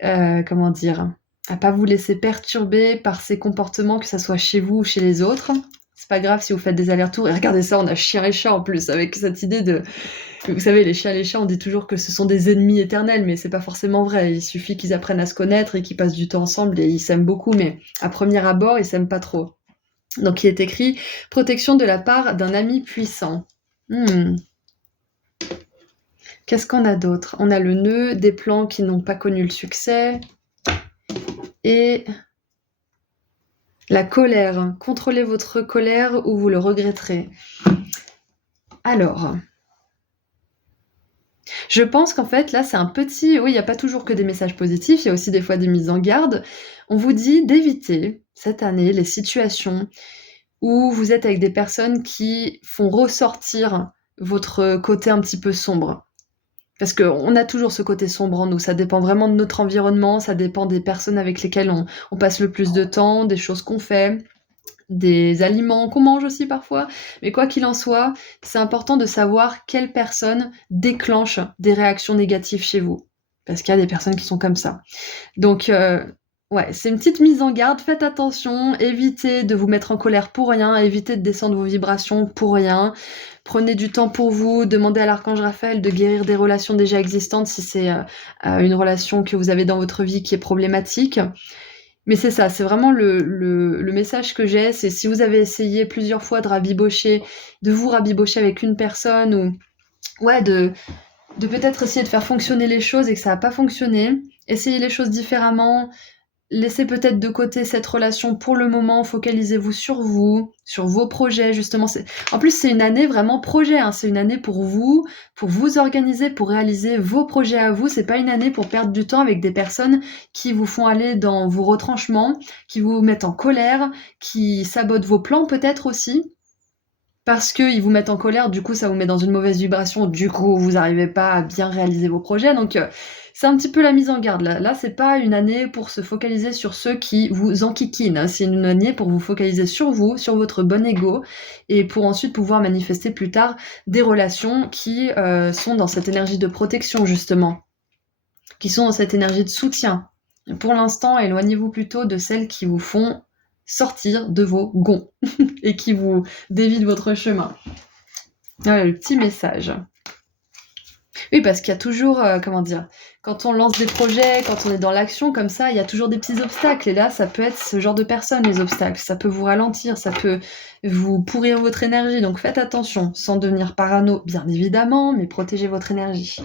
comment dire? À pas vous laisser perturber par ces comportements, que ça soit chez vous ou chez les autres. C'est pas grave si vous faites des allers-retours. Et regardez ça, on a chien et chat en plus, avec cette idée de... Vous savez, les chiens et les chats, on dit toujours que ce sont des ennemis éternels, mais c'est pas forcément vrai. Il suffit qu'ils apprennent à se connaître et qu'ils passent du temps ensemble et ils s'aiment beaucoup, mais à premier abord, ils s'aiment pas trop. Donc il est écrit « Protection de la part d'un ami puissant ». Qu'est-ce qu'on a d'autre? On a le nœud, des plans qui n'ont pas connu le succès... Et la colère. Contrôlez votre colère ou vous le regretterez. Alors, je pense qu'en fait, là, c'est un petit... Oui, il n'y a pas toujours que des messages positifs, il y a aussi des fois des mises en garde. On vous dit d'éviter, cette année, les situations où vous êtes avec des personnes qui font ressortir votre côté un petit peu sombre. Parce qu'on a toujours ce côté sombre en nous, ça dépend vraiment de notre environnement, ça dépend des personnes avec lesquelles on passe le plus de temps, des choses qu'on fait, des aliments qu'on mange aussi parfois. Mais quoi qu'il en soit, c'est important de savoir quelle personne déclenche des réactions négatives chez vous. Parce qu'il y a des personnes qui sont comme ça. Donc, ouais, c'est une petite mise en garde, faites attention, évitez de vous mettre en colère pour rien, évitez de descendre vos vibrations pour rien. Prenez du temps pour vous, demandez à l'archange Raphaël de guérir des relations déjà existantes si c'est une relation que vous avez dans votre vie qui est problématique. Mais c'est ça, c'est vraiment le message que j'ai, c'est si vous avez essayé plusieurs fois de vous rabibocher avec une personne, ou ouais, de peut-être essayer de faire fonctionner les choses et que ça n'a pas fonctionné, essayez les choses différemment, laissez peut-être de côté cette relation pour le moment, focalisez-vous sur vous, sur vos projets, justement. En plus, c'est une année vraiment projet, hein. C'est une année pour vous organiser, pour réaliser vos projets à vous. C'est pas une année pour perdre du temps avec des personnes qui vous font aller dans vos retranchements, qui vous mettent en colère, qui sabotent vos plans peut-être aussi. Parce qu'ils vous mettent en colère, du coup, ça vous met dans une mauvaise vibration, du coup, vous n'arrivez pas à bien réaliser vos projets. Donc, c'est un petit peu la mise en garde là. Là, c'est pas une année pour se focaliser sur ceux qui vous enquiquinent, hein. C'est une année pour vous focaliser sur vous, sur votre bon ego, et pour ensuite pouvoir manifester plus tard des relations qui sont dans cette énergie de protection justement, qui sont dans cette énergie de soutien. Pour l'instant, éloignez-vous plutôt de celles qui vous font sortir de vos gonds et qui vous dévident votre chemin. Voilà le petit message. Oui, parce qu'il y a toujours, quand on lance des projets, quand on est dans l'action comme ça, il y a toujours des petits obstacles. Et là, ça peut être ce genre de personnes, les obstacles. Ça peut vous ralentir, ça peut vous pourrir votre énergie. Donc faites attention, sans devenir parano, bien évidemment, mais protégez votre énergie.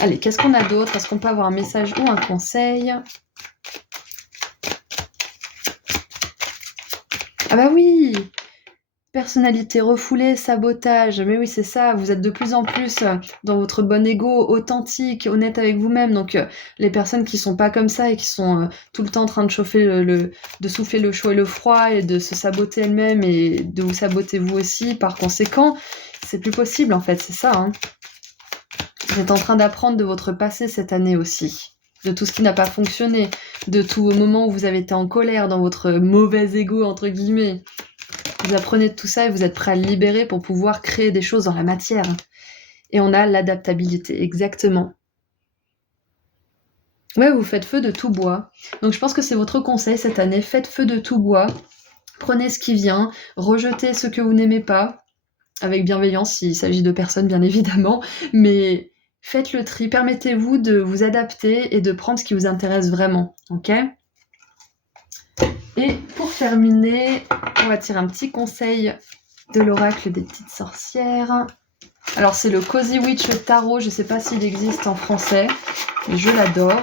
Allez, qu'est-ce qu'on a d'autre? Est-ce qu'on peut avoir un message ou un conseil? Ah bah oui! Personnalité refoulée, sabotage. Mais oui, c'est ça, vous êtes de plus en plus dans votre bon ego, authentique, honnête avec vous-même. Donc les personnes qui sont pas comme ça et qui sont tout le temps en train de chauffer de souffler le chaud et le froid et de se saboter elles-mêmes et de vous saboter vous aussi, par conséquent, c'est plus possible en fait, c'est ça, hein. Vous êtes en train d'apprendre de votre passé cette année aussi, de tout ce qui n'a pas fonctionné, de tous vos moments où vous avez été en colère dans votre mauvais ego, entre guillemets. Vous apprenez de tout ça et vous êtes prêt à le libérer pour pouvoir créer des choses dans la matière. Et on a l'adaptabilité, exactement. Ouais, vous faites feu de tout bois. Donc je pense que c'est votre conseil cette année, faites feu de tout bois. Prenez ce qui vient, rejetez ce que vous n'aimez pas, avec bienveillance s'il s'agit de personnes bien évidemment, mais faites le tri, permettez-vous de vous adapter et de prendre ce qui vous intéresse vraiment, ok ? Et pour terminer, on va tirer un petit conseil de l'oracle des petites sorcières. Alors c'est le Cozy Witch Tarot, je ne sais pas s'il existe en français, mais je l'adore.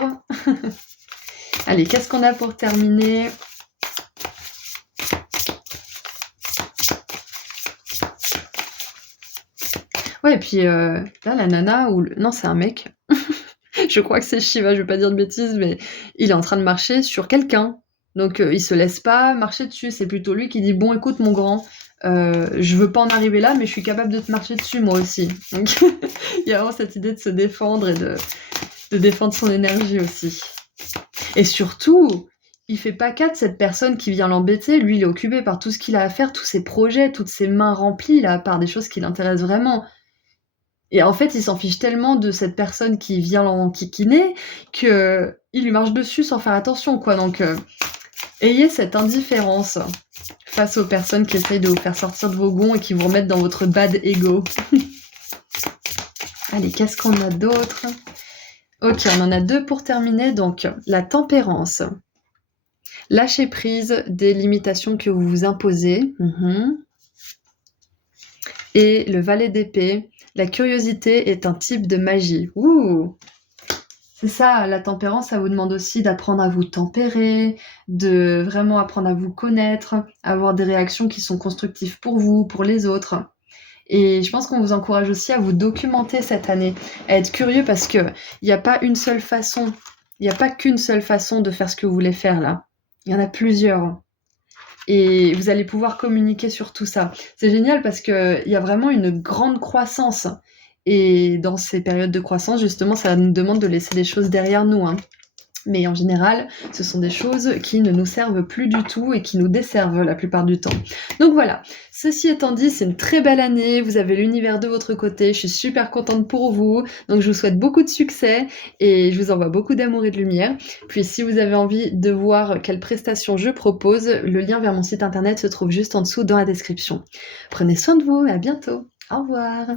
Allez, qu'est-ce qu'on a pour terminer ? Ouais, et puis là, la nana, non, c'est un mec. Je crois que c'est Shiva, je vais pas dire de bêtises, mais il est en train de marcher sur quelqu'un. Donc il se laisse pas marcher dessus, c'est plutôt lui qui dit « Bon, écoute mon grand, je veux pas en arriver là, mais je suis capable de te marcher dessus moi aussi. » Donc il y a vraiment cette idée de se défendre et de défendre son énergie aussi. Et surtout, il fait pas cas de cette personne qui vient l'embêter, lui il est occupé par tout ce qu'il a à faire, tous ses projets, toutes ses mains remplies là, par des choses qui l'intéressent vraiment. Et en fait, il s'en fiche tellement de cette personne qui vient l'enquiquiner qu'il lui marche dessus sans faire attention, quoi. Donc, ayez cette indifférence face aux personnes qui essayent de vous faire sortir de vos gonds et qui vous remettent dans votre bad ego. Allez, qu'est-ce qu'on a d'autre ? Ok, on en a 2 pour terminer. Donc, la tempérance. Lâcher prise des limitations que vous vous imposez. Et le valet d'épée. La curiosité est un type de magie. Ouh! C'est ça, la tempérance, ça vous demande aussi d'apprendre à vous tempérer, de vraiment apprendre à vous connaître, avoir des réactions qui sont constructives pour vous, pour les autres. Et je pense qu'on vous encourage aussi à vous documenter cette année, à être curieux parce qu'il n'y a pas une seule façon, il n'y a pas qu'une seule façon de faire ce que vous voulez faire là. Il y en a plusieurs. Et vous allez pouvoir communiquer sur tout ça. C'est génial parce qu'il y a vraiment une grande croissance. Et dans ces périodes de croissance, justement, ça nous demande de laisser des choses derrière nous, hein. Mais en général, ce sont des choses qui ne nous servent plus du tout et qui nous desservent la plupart du temps. Donc voilà, ceci étant dit, c'est une très belle année, vous avez l'univers de votre côté, je suis super contente pour vous, donc je vous souhaite beaucoup de succès et je vous envoie beaucoup d'amour et de lumière. Puis si vous avez envie de voir quelles prestations je propose, le lien vers mon site internet se trouve juste en dessous dans la description. Prenez soin de vous et à bientôt. Au revoir.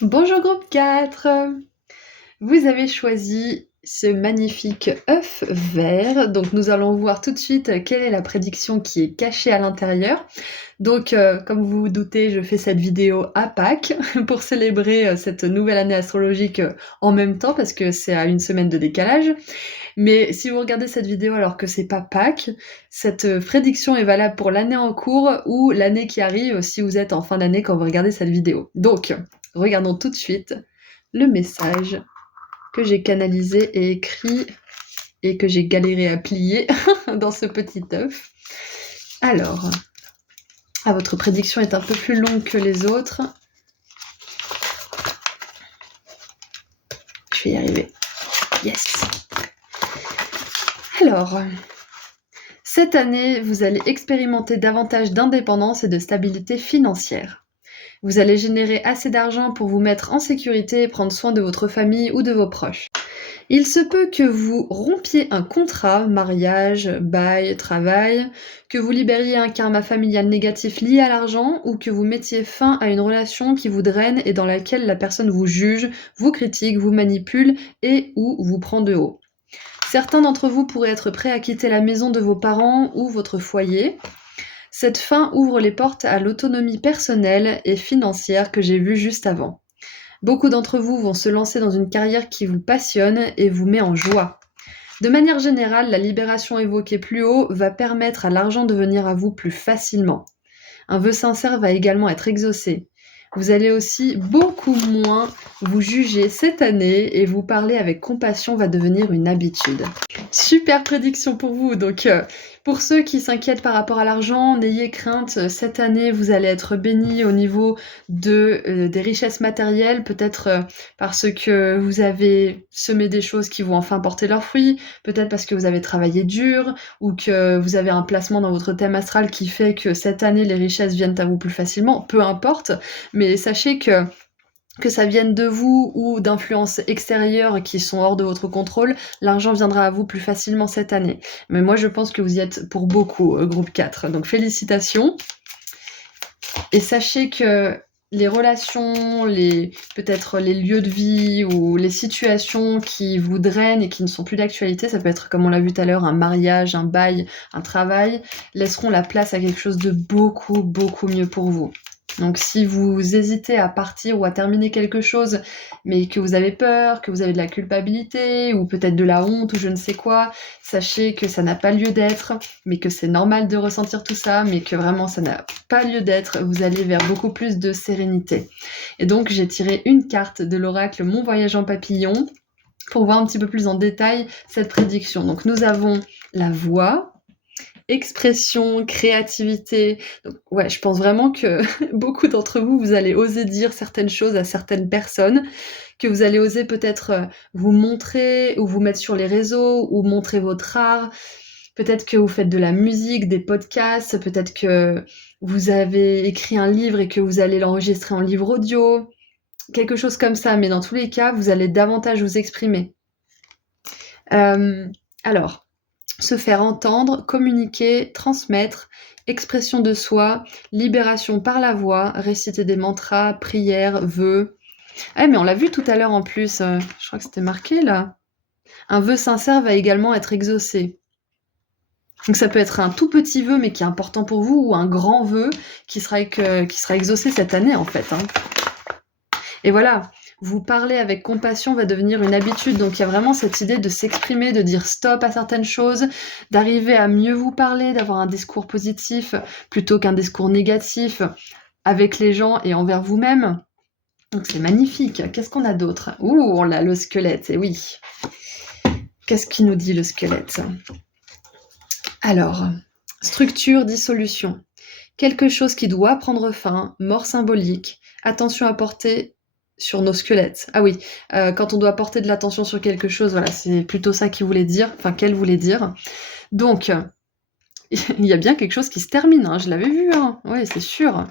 Bonjour groupe 4. Vous avez choisi ce magnifique œuf vert. Donc nous allons voir tout de suite quelle est la prédiction qui est cachée à l'intérieur. Donc comme vous vous doutez, je fais cette vidéo à Pâques pour célébrer cette nouvelle année astrologique en même temps parce que c'est à une semaine de décalage. Mais si vous regardez cette vidéo alors que c'est pas Pâques, cette prédiction est valable pour l'année en cours ou l'année qui arrive si vous êtes en fin d'année quand vous regardez cette vidéo. Donc regardons tout de suite le message que j'ai canalisé et écrit et que j'ai galéré à plier dans ce petit œuf. Alors, votre prédiction est un peu plus longue que les autres. Je vais y arriver. Yes. Alors, cette année, vous allez expérimenter davantage d'indépendance et de stabilité financière. Vous allez générer assez d'argent pour vous mettre en sécurité et prendre soin de votre famille ou de vos proches. Il se peut que vous rompiez un contrat, mariage, bail, travail, que vous libériez un karma familial négatif lié à l'argent ou que vous mettiez fin à une relation qui vous draine et dans laquelle la personne vous juge, vous critique, vous manipule et ou vous prend de haut. Certains d'entre vous pourraient être prêts à quitter la maison de vos parents ou votre foyer. Cette fin ouvre les portes à l'autonomie personnelle et financière que j'ai vue juste avant. Beaucoup d'entre vous vont se lancer dans une carrière qui vous passionne et vous met en joie. De manière générale, la libération évoquée plus haut va permettre à l'argent de venir à vous plus facilement. Un vœu sincère va également être exaucé. Vous allez aussi beaucoup moins vous juger cette année et vous parler avec compassion va devenir une habitude. Super prédiction pour vous. Donc, pour ceux qui s'inquiètent par rapport à l'argent, n'ayez crainte. Cette année, vous allez être bénis au niveau des richesses matérielles, peut-être parce que vous avez semé des choses qui vont enfin porter leurs fruits, peut-être parce que vous avez travaillé dur ou que vous avez un placement dans votre thème astral qui fait que cette année, les richesses viennent à vous plus facilement. Peu importe, mais sachez que ça vienne de vous ou d'influences extérieures qui sont hors de votre contrôle, l'argent viendra à vous plus facilement cette année. Mais moi, je pense que vous y êtes pour beaucoup, groupe 4. Donc félicitations. Et sachez que les relations, peut-être les lieux de vie ou les situations qui vous drainent et qui ne sont plus d'actualité, ça peut être, comme on l'a vu tout à l'heure, un mariage, un bail, un travail, laisseront la place à quelque chose de beaucoup, beaucoup mieux pour vous. Donc si vous hésitez à partir ou à terminer quelque chose, mais que vous avez peur, que vous avez de la culpabilité, ou peut-être de la honte, ou je ne sais quoi, sachez que ça n'a pas lieu d'être, mais que c'est normal de ressentir tout ça, mais que vraiment ça n'a pas lieu d'être, vous allez vers beaucoup plus de sérénité. Et donc j'ai tiré une carte de l'oracle Mon Voyage en Papillon, pour voir un petit peu plus en détail cette prédiction. Donc nous avons la voix, expression, créativité. Donc, ouais, je pense vraiment que beaucoup d'entre vous, vous allez oser dire certaines choses à certaines personnes, que vous allez oser peut-être vous montrer ou vous mettre sur les réseaux ou montrer votre art. Peut-être que vous faites de la musique, des podcasts, peut-être que vous avez écrit un livre et que vous allez l'enregistrer en livre audio, quelque chose comme ça. Mais dans tous les cas, vous allez davantage vous exprimer. Alors, se faire entendre, communiquer, transmettre, expression de soi, libération par la voix, réciter des mantras, prières, vœux. Ah mais on l'a vu tout à l'heure en plus, je crois que c'était marqué là. Un vœu sincère va également être exaucé. Donc ça peut être un tout petit vœu mais qui est important pour vous ou un grand vœu qui sera exaucé cette année en fait. Et voilà. Vous parler avec compassion va devenir une habitude, donc il y a vraiment cette idée de s'exprimer, de dire stop à certaines choses, d'arriver à mieux vous parler, d'avoir un discours positif plutôt qu'un discours négatif avec les gens et envers vous-même. Donc c'est magnifique. Qu'est-ce qu'on a d'autre? Ouh, on a le squelette, et oui. Qu'est-ce qui nous dit le squelette? Alors, structure, dissolution. Quelque chose qui doit prendre fin, mort symbolique, attention à porter sur nos squelettes. Ah oui, quand on doit porter de l'attention sur quelque chose, voilà, c'est plutôt ça qu'elle voulait dire. Donc, il y a bien quelque chose qui se termine, hein, je l'avais vu, hein. Oui, c'est sûr.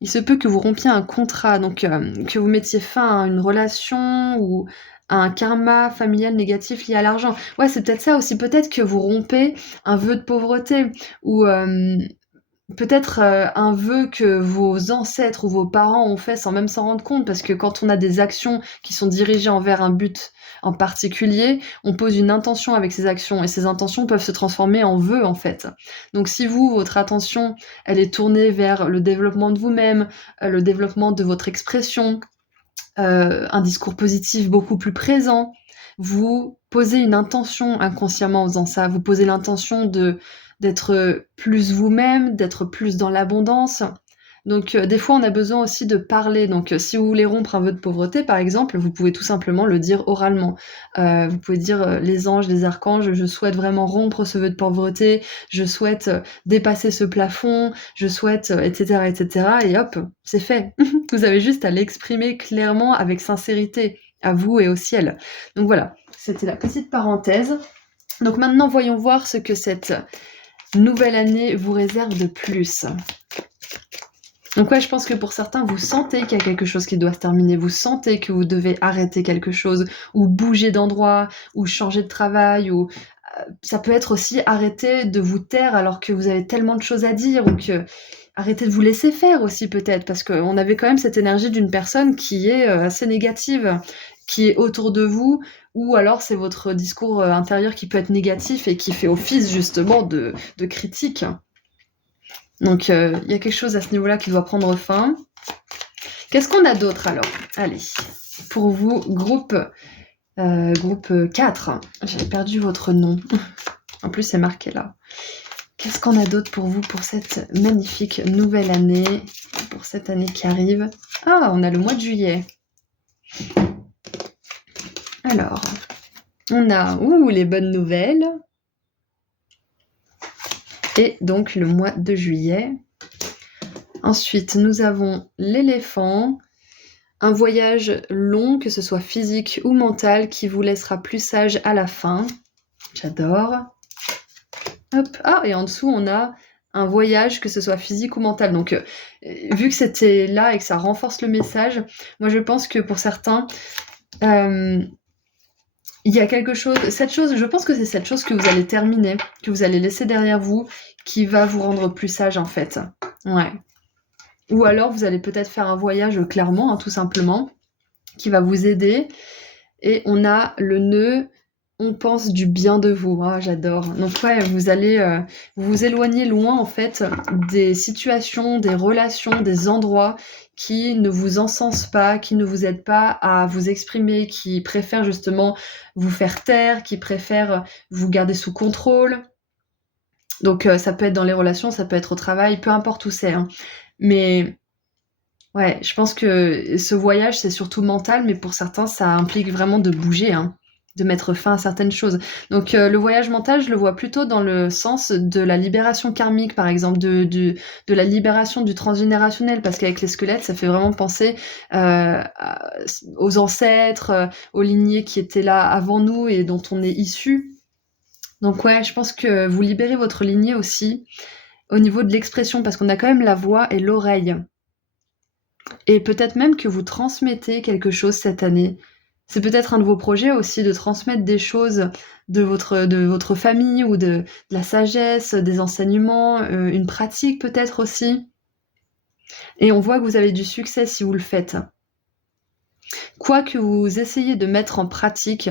Il se peut que vous rompiez un contrat, donc que vous mettiez fin à une relation ou à un karma familial négatif lié à l'argent. Ouais, c'est peut-être ça aussi, peut-être que vous rompez un vœu de pauvreté ou peut-être un vœu que vos ancêtres ou vos parents ont fait sans même s'en rendre compte, parce que quand on a des actions qui sont dirigées envers un but en particulier, on pose une intention avec ces actions, et ces intentions peuvent se transformer en vœux en fait. Donc si votre attention, elle est tournée vers le développement de vous-même, le développement de votre expression, un discours positif beaucoup plus présent, vous posez une intention inconsciemment en faisant ça, vous posez l'intention d'être plus vous-même, d'être plus dans l'abondance. Donc des fois on a besoin aussi de parler, donc si vous voulez rompre un vœu de pauvreté par exemple, vous pouvez tout simplement le dire oralement. Vous pouvez dire les anges, les archanges, je souhaite vraiment rompre ce vœu de pauvreté, je souhaite dépasser ce plafond, je souhaite, etc., et hop, c'est fait. Vous avez juste à l'exprimer clairement avec sincérité, à vous et au ciel. Donc voilà, c'était la petite parenthèse. Donc maintenant, voyons voir ce que cette nouvelle année vous réserve de plus. Donc ouais, je pense que pour certains, vous sentez qu'il y a quelque chose qui doit se terminer, vous sentez que vous devez arrêter quelque chose, ou bouger d'endroit, ou changer de travail, ou ça peut être aussi arrêter de vous taire alors que vous avez tellement de choses à dire, ou que arrêter de vous laisser faire aussi peut-être, parce qu'on avait quand même cette énergie d'une personne qui est assez négative, qui est autour de vous, ou alors c'est votre discours intérieur qui peut être négatif et qui fait office justement de critique. Donc il y a quelque chose à ce niveau-là qui doit prendre fin. Qu'est-ce qu'on a d'autre alors? Allez, pour vous, groupe 4. J'avais perdu votre nom. En plus, c'est marqué là. Qu'est-ce qu'on a d'autre pour vous pour cette magnifique nouvelle année, pour cette année qui arrive? Ah, on a le mois de juillet. Alors, on a les bonnes nouvelles. Et donc le mois de juillet. Ensuite, nous avons l'éléphant. Un voyage long, que ce soit physique ou mental, qui vous laissera plus sage à la fin. J'adore. Hop. Ah, et en dessous, on a un voyage, que ce soit physique ou mental. Donc, vu que c'était là et que ça renforce le message, moi je pense que pour certains, il y a quelque chose, je pense que c'est cette chose que vous allez terminer, que vous allez laisser derrière vous, qui va vous rendre plus sage en fait. Ouais. Ou alors vous allez peut-être faire un voyage clairement, tout simplement, qui va vous aider. Et on a le nœud, on pense du bien de vous. Ah, j'adore. Donc ouais, vous allez vous éloigner loin en fait des situations, des relations, des endroits qui ne vous encensent pas, qui ne vous aident pas à vous exprimer, qui préfèrent justement vous faire taire, qui préfèrent vous garder sous contrôle. Donc ça peut être dans les relations, ça peut être au travail, peu importe où c'est. Hein. Mais ouais, je pense que ce voyage, c'est surtout mental, mais pour certains, ça implique vraiment de bouger, hein, de mettre fin à certaines choses. Donc le voyage mental, je le vois plutôt dans le sens de la libération karmique, par exemple, de la libération du transgénérationnel, parce qu'avec les squelettes, ça fait vraiment penser aux ancêtres, aux lignées qui étaient là avant nous et dont on est issu. Donc ouais, je pense que vous libérez votre lignée aussi au niveau de l'expression, parce qu'on a quand même la voix et l'oreille. Et peut-être même que vous transmettez quelque chose cette année. C'est peut-être un de vos projets aussi de transmettre des choses de votre famille ou de la sagesse, des enseignements, une pratique peut-être aussi. Et on voit que vous avez du succès si vous le faites. Quoi que vous essayez de mettre en pratique,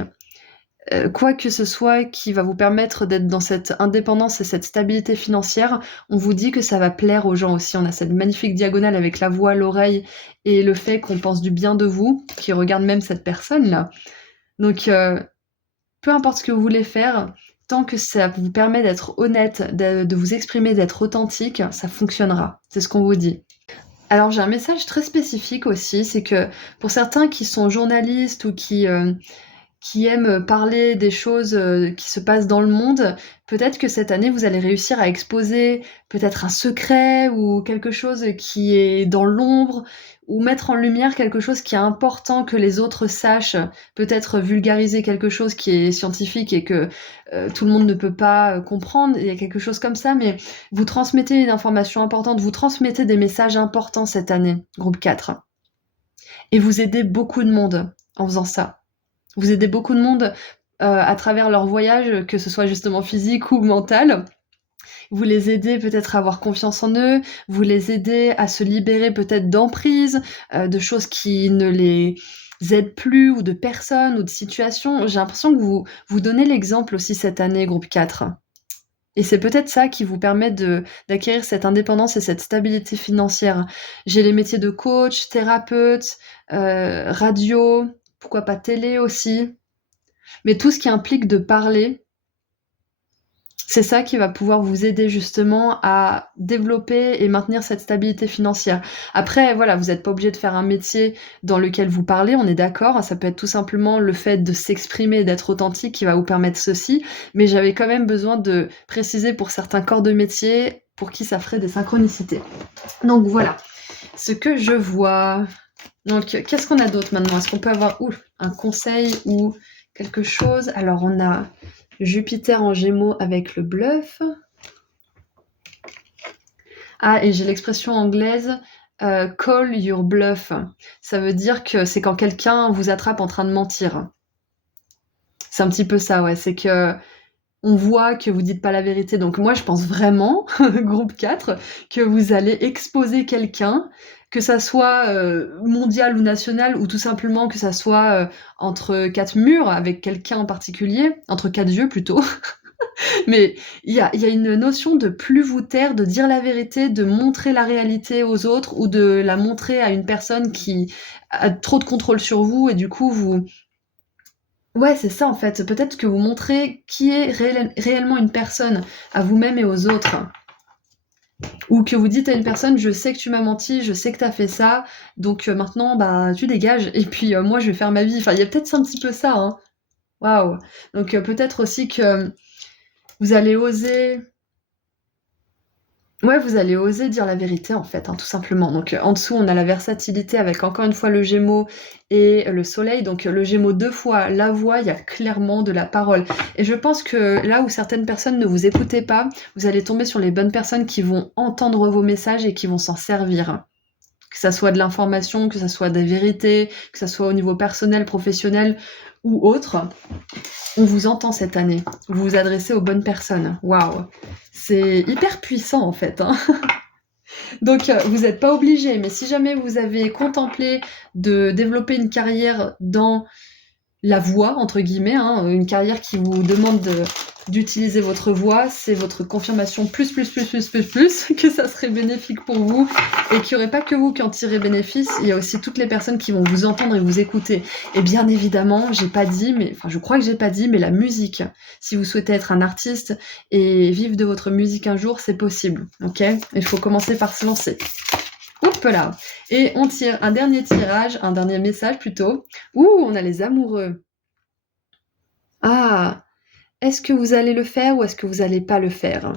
quoi que ce soit qui va vous permettre d'être dans cette indépendance et cette stabilité financière, on vous dit que ça va plaire aux gens aussi. On a cette magnifique diagonale avec la voix, l'oreille et le fait qu'on pense du bien de vous, qui regarde même cette personne-là. Donc, peu importe ce que vous voulez faire, tant que ça vous permet d'être honnête, de vous exprimer, d'être authentique, ça fonctionnera. C'est ce qu'on vous dit. Alors, j'ai un message très spécifique aussi, c'est que pour certains qui sont journalistes ou qui aiment parler des choses qui se passent dans le monde, peut-être que cette année, vous allez réussir à exposer peut-être un secret ou quelque chose qui est dans l'ombre, ou mettre en lumière quelque chose qui est important que les autres sachent, peut-être vulgariser quelque chose qui est scientifique et que tout le monde ne peut pas comprendre, il y a quelque chose comme ça, mais vous transmettez une information importante, vous transmettez des messages importants cette année, groupe 4. Et vous aidez beaucoup de monde en faisant ça. Vous aidez beaucoup de monde à travers leur voyage, que ce soit justement physique ou mental. Vous les aidez peut-être à avoir confiance en eux, vous les aidez à se libérer peut-être d'emprises, de choses qui ne les aident plus, ou de personnes, ou de situations. J'ai l'impression que vous donnez l'exemple aussi cette année, groupe 4. Et c'est peut-être ça qui vous permet d'acquérir cette indépendance et cette stabilité financière. J'ai les métiers de coach, thérapeute, radio, pourquoi pas télé aussi. Mais tout ce qui implique de parler, c'est ça qui va pouvoir vous aider justement à développer et maintenir cette stabilité financière. Après, voilà, vous n'êtes pas obligé de faire un métier dans lequel vous parlez, on est d'accord. Ça peut être tout simplement le fait de s'exprimer, d'être authentique qui va vous permettre ceci. Mais j'avais quand même besoin de préciser pour certains corps de métier pour qui ça ferait des synchronicités. Donc voilà, ce que je vois. Donc, qu'est-ce qu'on a d'autre maintenant? Est-ce qu'on peut avoir un conseil ou quelque chose? Alors, on a Jupiter en Gémeaux avec le bluff. Ah, et j'ai l'expression anglaise call your bluff. Ça veut dire que c'est quand quelqu'un vous attrape en train de mentir. C'est un petit peu ça, ouais. C'est que on voit que vous dites pas la vérité. Donc moi, je pense vraiment, groupe 4, que vous allez exposer quelqu'un, que ça soit mondial ou national, ou tout simplement que ça soit entre quatre murs avec quelqu'un en particulier, entre quatre yeux plutôt. Mais il y a une notion de plus vous taire, de dire la vérité, de montrer la réalité aux autres, ou de la montrer à une personne qui a trop de contrôle sur vous, et du coup, vous... Ouais, c'est ça en fait. Peut-être que vous montrez qui est réellement une personne à vous-même et aux autres. Ou que vous dites à une personne, je sais que tu m'as menti, je sais que t'as fait ça, donc maintenant, bah, tu dégages, et puis moi, je vais faire ma vie. Enfin, il y a peut-être un petit peu ça, hein. Waouh. Donc peut-être aussi que vous allez oser... Ouais, vous allez oser dire la vérité en fait, hein, tout simplement. Donc en dessous, on a la versatilité avec encore une fois le Gémeaux et le Soleil. Donc le Gémeaux 2 fois la voix, il y a clairement de la parole. Et je pense que là où certaines personnes ne vous écoutez pas, vous allez tomber sur les bonnes personnes qui vont entendre vos messages et qui vont s'en servir. Que ça soit de l'information, que ça soit des vérités, que ça soit au niveau personnel, professionnel ou autre. On vous entend cette année. Vous vous adressez aux bonnes personnes. Waouh! C'est hyper puissant en fait, hein. Donc vous n'êtes pas obligé, mais si jamais vous avez contemplé de développer une carrière dans la voix, entre guillemets, hein, une carrière qui vous demande d'utiliser votre voix, c'est votre confirmation plus, que ça serait bénéfique pour vous et qu'il n'y aurait pas que vous qui en tirez bénéfice, il y a aussi toutes les personnes qui vont vous entendre et vous écouter. Et bien évidemment, j'ai pas dit, mais enfin je crois que j'ai pas dit, mais la musique. Si vous souhaitez être un artiste et vivre de votre musique un jour, c'est possible, ok? Il faut commencer par se lancer. Hop là. Et on tire un dernier tirage, un dernier message plutôt. Ouh, on a les amoureux. Ah, est-ce que vous allez le faire ou est-ce que vous n'allez pas le faire?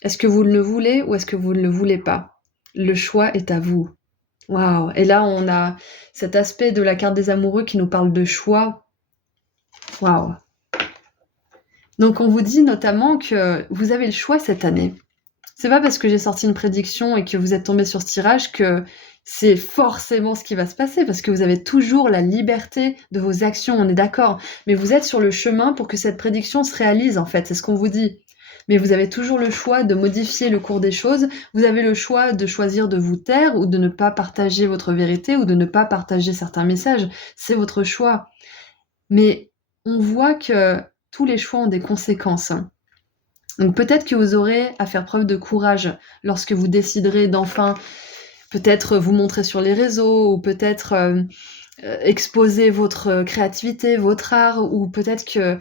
Est-ce que vous le voulez ou est-ce que vous ne le voulez pas? Le choix est à vous. Waouh. Et là, on a cet aspect de la carte des amoureux qui nous parle de choix. Waouh. Donc on vous dit notamment que vous avez le choix cette année. C'est pas parce que j'ai sorti une prédiction et que vous êtes tombé sur ce tirage que c'est forcément ce qui va se passer, parce que vous avez toujours la liberté de vos actions, on est d'accord. Mais vous êtes sur le chemin pour que cette prédiction se réalise, en fait, c'est ce qu'on vous dit. Mais vous avez toujours le choix de modifier le cours des choses, vous avez le choix de choisir de vous taire ou de ne pas partager votre vérité ou de ne pas partager certains messages, c'est votre choix. Mais on voit que tous les choix ont des conséquences. Donc peut-être que vous aurez à faire preuve de courage lorsque vous déciderez d'enfin peut-être vous montrer sur les réseaux ou peut-être exposer votre créativité, votre art, ou peut-être que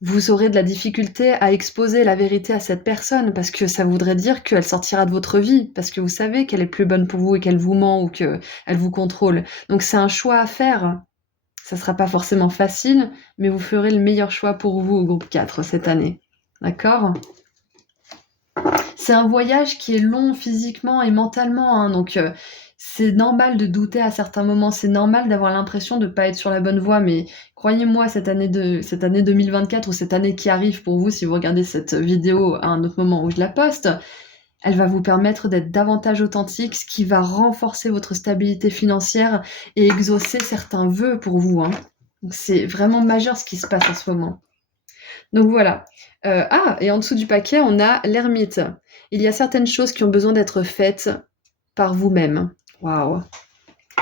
vous aurez de la difficulté à exposer la vérité à cette personne parce que ça voudrait dire qu'elle sortira de votre vie parce que vous savez qu'elle est plus bonne pour vous et qu'elle vous ment ou qu'elle vous contrôle. Donc c'est un choix à faire. Ça sera pas forcément facile, mais vous ferez le meilleur choix pour vous au groupe 4 cette année. D'accord? C'est un voyage qui est long physiquement et mentalement, hein, donc c'est normal de douter à certains moments, c'est normal d'avoir l'impression de ne pas être sur la bonne voie, mais croyez-moi, cette année 2024 ou cette année qui arrive pour vous, si vous regardez cette vidéo à un autre moment où je la poste, elle va vous permettre d'être davantage authentique, ce qui va renforcer votre stabilité financière et exaucer certains vœux pour vous, hein. Donc c'est vraiment majeur ce qui se passe en ce moment. Donc voilà. Et en dessous du paquet, on a l'ermite. Il y a certaines choses qui ont besoin d'être faites par vous-même. Waouh!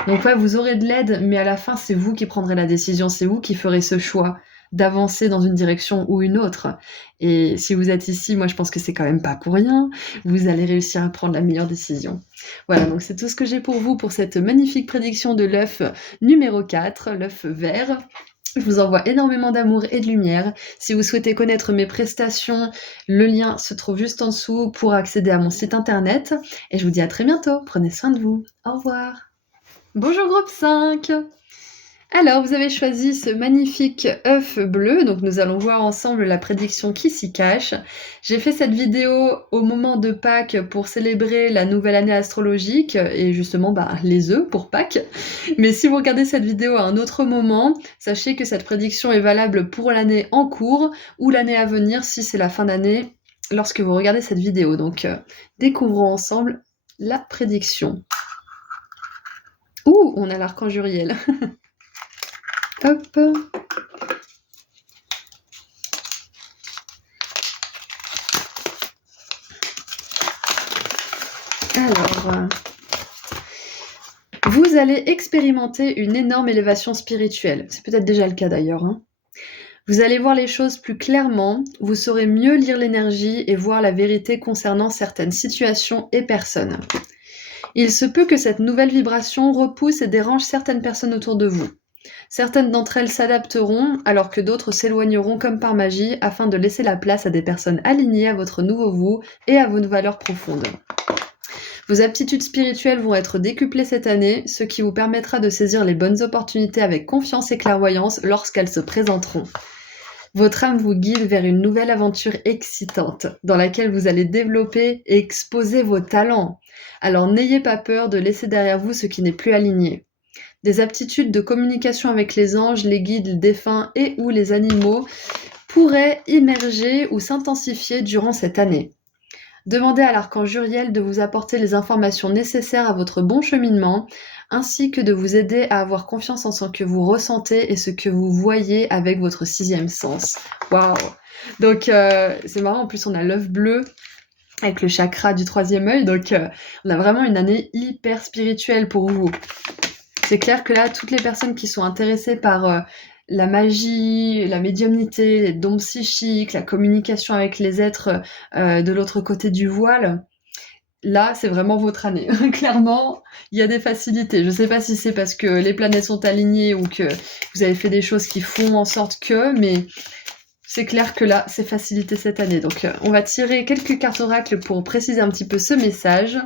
Donc ouais, vous aurez de l'aide, mais à la fin, c'est vous qui prendrez la décision, c'est vous qui ferez ce choix d'avancer dans une direction ou une autre. Et si vous êtes ici, moi je pense que c'est quand même pas pour rien. Vous allez réussir à prendre la meilleure décision. Voilà, donc c'est tout ce que j'ai pour vous pour cette magnifique prédiction de l'œuf numéro 4, l'œuf vert. Je vous envoie énormément d'amour et de lumière. Si vous souhaitez connaître mes prestations, le lien se trouve juste en dessous pour accéder à mon site internet. Et je vous dis à très bientôt. Prenez soin de vous. Au revoir. Bonjour groupe 5. Alors, vous avez choisi ce magnifique œuf bleu, donc nous allons voir ensemble la prédiction qui s'y cache. J'ai fait cette vidéo au moment de Pâques pour célébrer la nouvelle année astrologique et justement les œufs pour Pâques. Mais si vous regardez cette vidéo à un autre moment, sachez que cette prédiction est valable pour l'année en cours ou l'année à venir si c'est la fin d'année lorsque vous regardez cette vidéo. Donc, découvrons ensemble la prédiction. Ouh, on a l'archange Uriel. Hop. Alors, vous allez expérimenter une énorme élévation spirituelle. C'est peut-être déjà le cas d'ailleurs, hein. Vous allez voir les choses plus clairement, vous saurez mieux lire l'énergie et voir la vérité concernant certaines situations et personnes. Il se peut que cette nouvelle vibration repousse et dérange certaines personnes autour de vous. Certaines d'entre elles s'adapteront, alors que d'autres s'éloigneront comme par magie afin de laisser la place à des personnes alignées à votre nouveau vous et à vos valeurs profondes. Vos aptitudes spirituelles vont être décuplées cette année, ce qui vous permettra de saisir les bonnes opportunités avec confiance et clairvoyance lorsqu'elles se présenteront. Votre âme vous guide vers une nouvelle aventure excitante, dans laquelle vous allez développer et exposer vos talents. Alors n'ayez pas peur de laisser derrière vous ce qui n'est plus aligné. Des aptitudes de communication avec les anges, les guides, les défunts et ou les animaux pourraient émerger ou s'intensifier durant cette année. Demandez à l'archange Uriel de vous apporter les informations nécessaires à votre bon cheminement, ainsi que de vous aider à avoir confiance en ce que vous ressentez et ce que vous voyez avec votre 6e sens. Waouh! Donc c'est marrant, en plus on a l'œuf bleu avec le chakra du 3e œil, donc on a vraiment une année hyper spirituelle pour vous. C'est clair que là, toutes les personnes qui sont intéressées par la magie, la médiumnité, les dons psychiques, la communication avec les êtres de l'autre côté du voile, là, c'est vraiment votre année. Clairement, il y a des facilités. Je ne sais pas si c'est parce que les planètes sont alignées ou que vous avez fait des choses qui font en sorte que, mais c'est clair que là, c'est facilité cette année. Donc, on va tirer quelques cartes oracles pour préciser un petit peu ce message.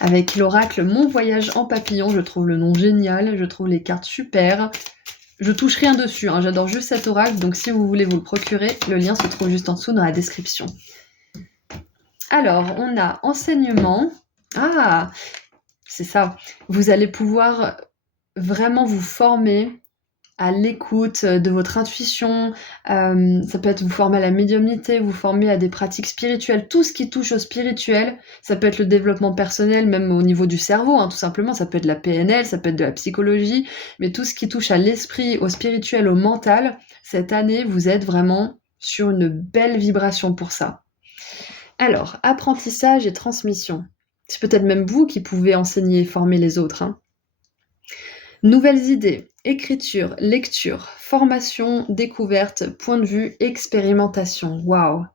Avec l'oracle Mon voyage en papillon, je trouve le nom génial, je trouve les cartes super. Je touche rien dessus, hein, j'adore juste cet oracle, donc si vous voulez vous le procurer, le lien se trouve juste en dessous dans la description. Alors, on a enseignement. Ah, c'est ça. Vous allez pouvoir vraiment vous former à l'écoute de votre intuition. Ça peut être vous former à la médiumnité, vous former à des pratiques spirituelles, tout ce qui touche au spirituel. Ça peut être le développement personnel, même au niveau du cerveau, hein, tout simplement. Ça peut être la PNL, ça peut être de la psychologie, mais tout ce qui touche à l'esprit, au spirituel, au mental, cette année, vous êtes vraiment sur une belle vibration pour ça. Alors, apprentissage et transmission. C'est peut-être même vous qui pouvez enseigner et former les autres, hein. Nouvelles idées, écriture, lecture, formation, découverte, point de vue, expérimentation. Waouh!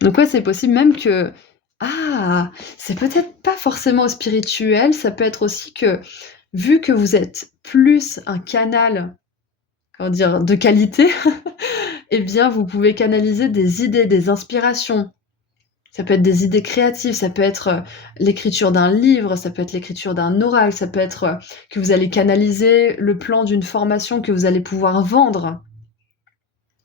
Donc ouais, c'est possible même que... Ah! C'est peut-être pas forcément spirituel, ça peut être aussi que, vu que vous êtes plus un canal, comment dire, de qualité, eh bien, vous pouvez canaliser des idées, des inspirations. Ça peut être des idées créatives, ça peut être l'écriture d'un livre, ça peut être l'écriture d'un oracle, ça peut être que vous allez canaliser le plan d'une formation que vous allez pouvoir vendre.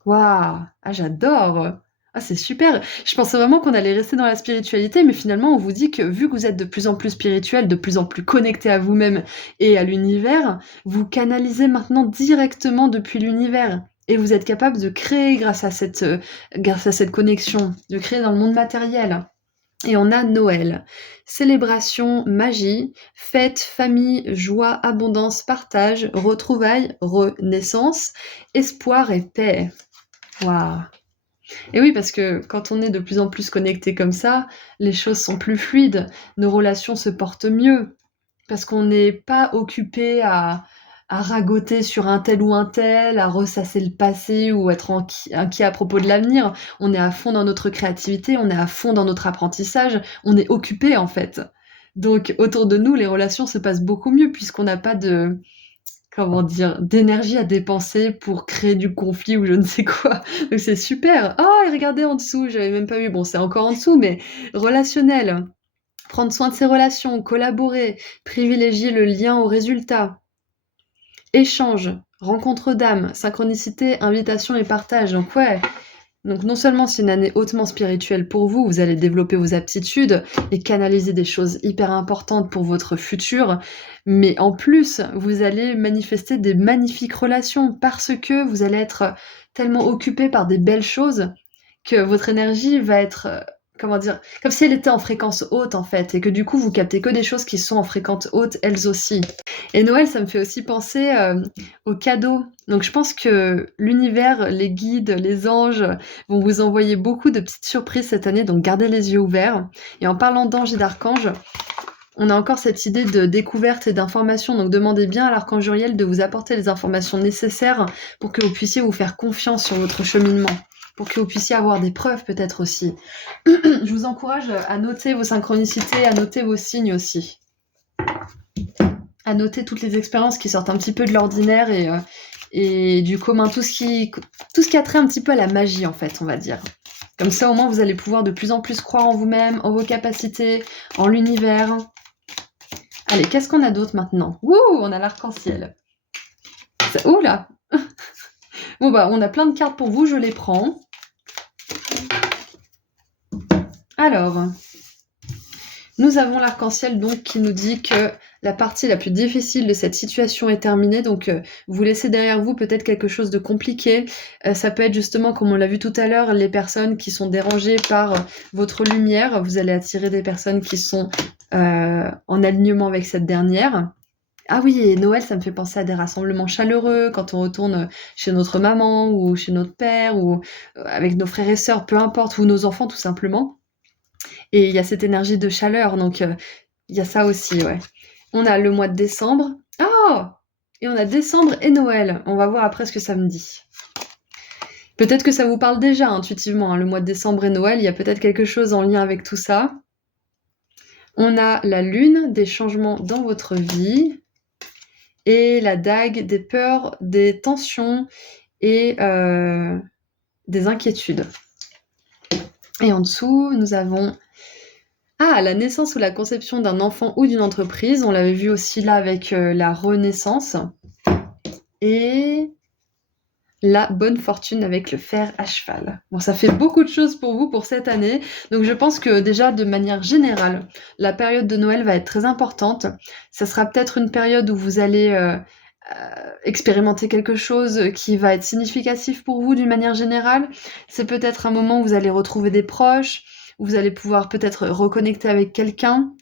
Waouh! Ah, j'adore! Ah, c'est super! Je pensais vraiment qu'on allait rester dans la spiritualité, mais finalement, on vous dit que vu que vous êtes de plus en plus spirituel, de plus en plus connecté à vous-même et à l'univers, vous canalisez maintenant directement depuis l'univers. Et vous êtes capable de créer grâce à cette connexion, de créer dans le monde matériel. Et on a Noël. Célébration, magie, fête, famille, joie, abondance, partage, retrouvailles, renaissance, espoir et paix. Waouh! Et oui, parce que quand on est de plus en plus connecté comme ça, les choses sont plus fluides, nos relations se portent mieux, parce qu'on n'est pas occupé à ragoter sur un tel ou un tel, à ressasser le passé ou être inquiet à propos de l'avenir. On est à fond dans notre créativité, on est à fond dans notre apprentissage, on est occupé en fait. Donc autour de nous, les relations se passent beaucoup mieux puisqu'on n'a pas d'énergie à dépenser pour créer du conflit ou je ne sais quoi. Donc c'est super. Oh, et regardez en dessous, j'avais même pas vu. Bon, c'est encore en dessous, mais relationnel. Prendre soin de ses relations, collaborer, privilégier le lien au résultat, échange, rencontre d'âme, synchronicité, invitation et partage. Donc ouais, donc non seulement c'est une année hautement spirituelle pour vous, vous allez développer vos aptitudes et canaliser des choses hyper importantes pour votre futur, mais en plus, vous allez manifester des magnifiques relations parce que vous allez être tellement occupé par des belles choses que votre énergie va être, comment dire? Comme si elle était en fréquence haute, en fait, et que du coup, vous captez que des choses qui sont en fréquence haute, elles aussi. Et Noël, ça me fait aussi penser, aux cadeaux. Donc je pense que l'univers, les guides, les anges vont vous envoyer beaucoup de petites surprises cette année, donc gardez les yeux ouverts. Et en parlant d'anges et d'archanges, on a encore cette idée de découverte et d'information, donc demandez bien à l'archange Uriel de vous apporter les informations nécessaires pour que vous puissiez vous faire confiance sur votre cheminement, pour que vous puissiez avoir des preuves peut-être aussi. Je vous encourage à noter vos synchronicités, à noter vos signes aussi, à noter toutes les expériences qui sortent un petit peu de l'ordinaire et du commun, tout ce qui a trait un petit peu à la magie en fait, on va dire. Comme ça au moins vous allez pouvoir de plus en plus croire en vous-même, en vos capacités, en l'univers. Allez, qu'est-ce qu'on a d'autre maintenant? Ouh, on a l'arc-en-ciel. Ouh là. Bon bah, on a plein de cartes pour vous, je les prends. Alors, nous avons l'arc-en-ciel donc qui nous dit que la partie la plus difficile de cette situation est terminée, donc vous laissez derrière vous peut-être quelque chose de compliqué. Ça peut être justement, comme on l'a vu tout à l'heure, les personnes qui sont dérangées par votre lumière. Vous allez attirer des personnes qui sont en alignement avec cette dernière. Ah oui, et Noël, ça me fait penser à des rassemblements chaleureux quand on retourne chez notre maman ou chez notre père ou avec nos frères et sœurs, peu importe, ou nos enfants tout simplement. Et il y a cette énergie de chaleur, donc il y a ça aussi, ouais. On a le mois de décembre. Oh! Et on a décembre et Noël. On va voir après ce que ça me dit. Peut-être que ça vous parle déjà intuitivement, hein, le mois de décembre et Noël, il y a peut-être quelque chose en lien avec tout ça. On a la lune, des changements dans votre vie, et la dague, des peurs, des tensions et des inquiétudes. Et en dessous, nous avons la naissance ou la conception d'un enfant ou d'une entreprise. On l'avait vu aussi là avec la renaissance. Et la bonne fortune avec le fer à cheval. Bon, ça fait beaucoup de choses pour vous pour cette année. Donc je pense que déjà, de manière générale, la période de Noël va être très importante. Ça sera peut-être une période où vous allez expérimenter quelque chose qui va être significatif pour vous d'une manière générale. C'est peut-être un moment où vous allez retrouver des proches, où vous allez pouvoir peut-être reconnecter avec quelqu'un.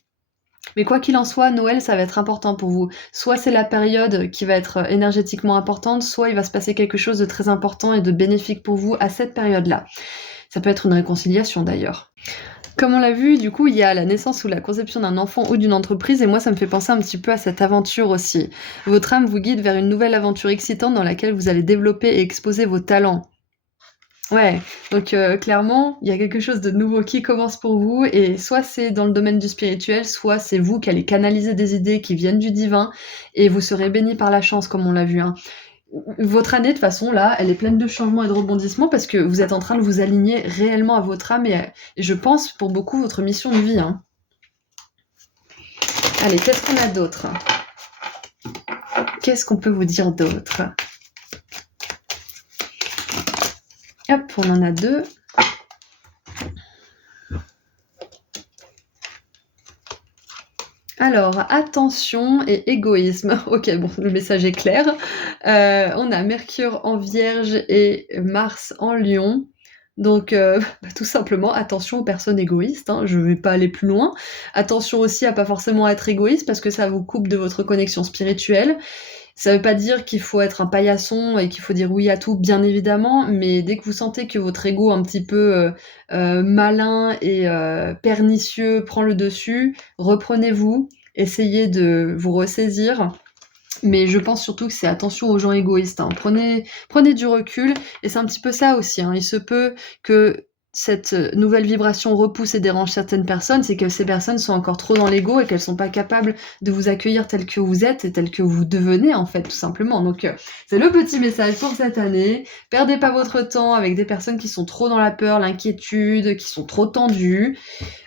Mais quoi qu'il en soit, Noël, ça va être important pour vous. Soit c'est la période qui va être énergétiquement importante, soit il va se passer quelque chose de très important et de bénéfique pour vous à cette période-là. Ça peut être une réconciliation d'ailleurs. Comme on l'a vu, du coup, il y a la naissance ou la conception d'un enfant ou d'une entreprise, et moi, ça me fait penser un petit peu à cette aventure aussi. Votre âme vous guide vers une nouvelle aventure excitante dans laquelle vous allez développer et exposer vos talents. Ouais, donc clairement, il y a quelque chose de nouveau qui commence pour vous, et soit c'est dans le domaine du spirituel, soit c'est vous qui allez canaliser des idées qui viennent du divin, et vous serez bénis par la chance, comme on l'a vu, hein. Votre année, de toute façon, là, elle est pleine de changements et de rebondissements parce que vous êtes en train de vous aligner réellement à votre âme et je pense, pour beaucoup, votre mission de vie, hein. Allez, qu'est-ce qu'on a d'autre? Qu'est-ce qu'on peut vous dire d'autre? Hop, on en a deux. Alors, attention et égoïsme. Ok, bon, le message est clair. On a Mercure en Vierge et Mars en Lion. Donc, tout simplement, attention aux personnes égoïstes, hein, je vais pas aller plus loin. Attention aussi à pas forcément être égoïste parce que ça vous coupe de votre connexion spirituelle. Ça veut pas dire qu'il faut être un paillasson et qu'il faut dire oui à tout, bien évidemment, mais dès que vous sentez que votre ego un petit peu malin et pernicieux prend le dessus, reprenez-vous, essayez de vous ressaisir. Mais je pense surtout que c'est attention aux gens égoïstes, hein. Prenez du recul, et c'est un petit peu ça aussi, hein. Il se peut que cette nouvelle vibration repousse et dérange certaines personnes, c'est que ces personnes sont encore trop dans l'ego et qu'elles sont pas capables de vous accueillir tel que vous êtes et tel que vous devenez, en fait, tout simplement. Donc, c'est le petit message pour cette année. Perdez pas votre temps avec des personnes qui sont trop dans la peur, l'inquiétude, qui sont trop tendues.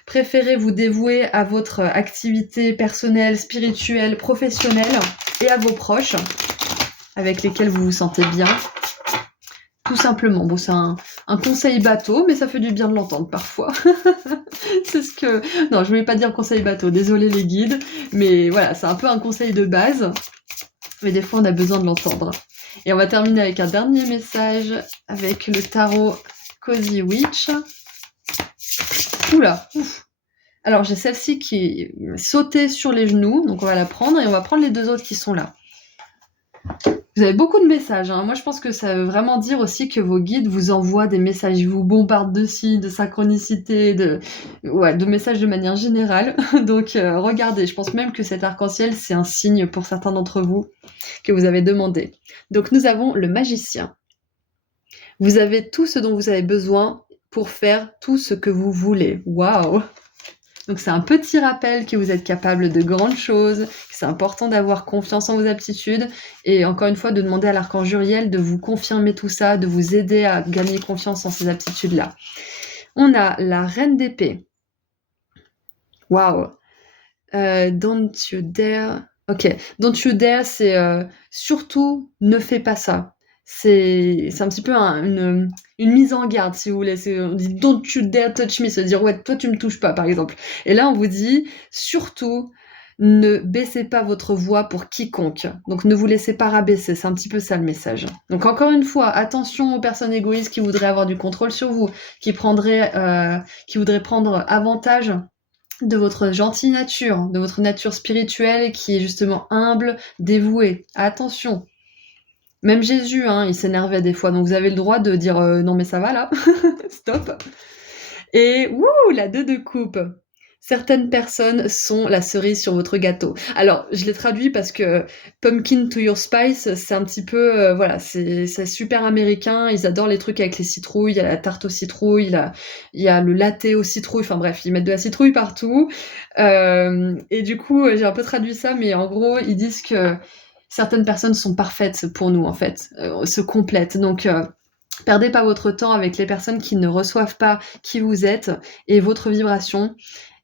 Préférez vous dévouer à votre activité personnelle, spirituelle, professionnelle et à vos proches avec lesquels vous vous sentez bien. Tout simplement. Bon, c'est un conseil bateau, mais ça fait du bien de l'entendre parfois. C'est ce que... Non, je voulais pas dire conseil bateau, désolé les guides, mais voilà, c'est un peu un conseil de base, mais des fois on a besoin de l'entendre. Et on va terminer avec un dernier message, avec le tarot Cozy Witch. Oula, ouf. Alors j'ai celle-ci qui sautait sur les genoux, donc on va la prendre, et on va prendre les deux autres qui sont là. Vous avez beaucoup de messages, hein. Moi je pense que ça veut vraiment dire aussi que vos guides vous envoient des messages, ils vous bombardent de signes, de synchronicité, de messages de manière générale. Donc regardez, je pense même que cet arc-en-ciel c'est un signe pour certains d'entre vous que vous avez demandé. Donc nous avons le magicien. Vous avez tout ce dont vous avez besoin pour faire tout ce que vous voulez. Waouh! Donc c'est un petit rappel que vous êtes capable de grandes choses, que c'est important d'avoir confiance en vos aptitudes et encore une fois de demander à l'archange Uriel de vous confirmer tout ça, de vous aider à gagner confiance en ces aptitudes-là. On a la reine d'épée. Waouh! Don't you dare... Ok, don't you dare, c'est surtout ne fais pas ça. C'est un petit peu une mise en garde, si vous voulez. On dit don't you dare touch me, se dire ouais, toi tu me touches pas, par exemple. Et là, on vous dit surtout ne baissez pas votre voix pour quiconque. Donc ne vous laissez pas rabaisser, c'est un petit peu ça le message. Donc encore une fois, attention aux personnes égoïstes qui voudraient avoir du contrôle sur vous, qui voudraient prendre avantage de votre gentille nature, de votre nature spirituelle qui est justement humble, dévouée. Attention. Même Jésus, hein, il s'énervait des fois, donc vous avez le droit de dire non mais ça va là, stop. Et la 2 de coupe. Certaines personnes sont la cerise sur votre gâteau. Alors, je l'ai traduit parce que pumpkin to your spice, c'est un petit peu, voilà, c'est super américain. Ils adorent les trucs avec les citrouilles. Il y a la tarte aux citrouilles, il y a le latte aux citrouilles. Enfin bref, ils mettent de la citrouille partout. Et du coup, j'ai un peu traduit ça, mais en gros, ils disent que certaines personnes sont parfaites pour nous, en fait, se complètent. Donc, perdez pas votre temps avec les personnes qui ne reçoivent pas qui vous êtes et votre vibration.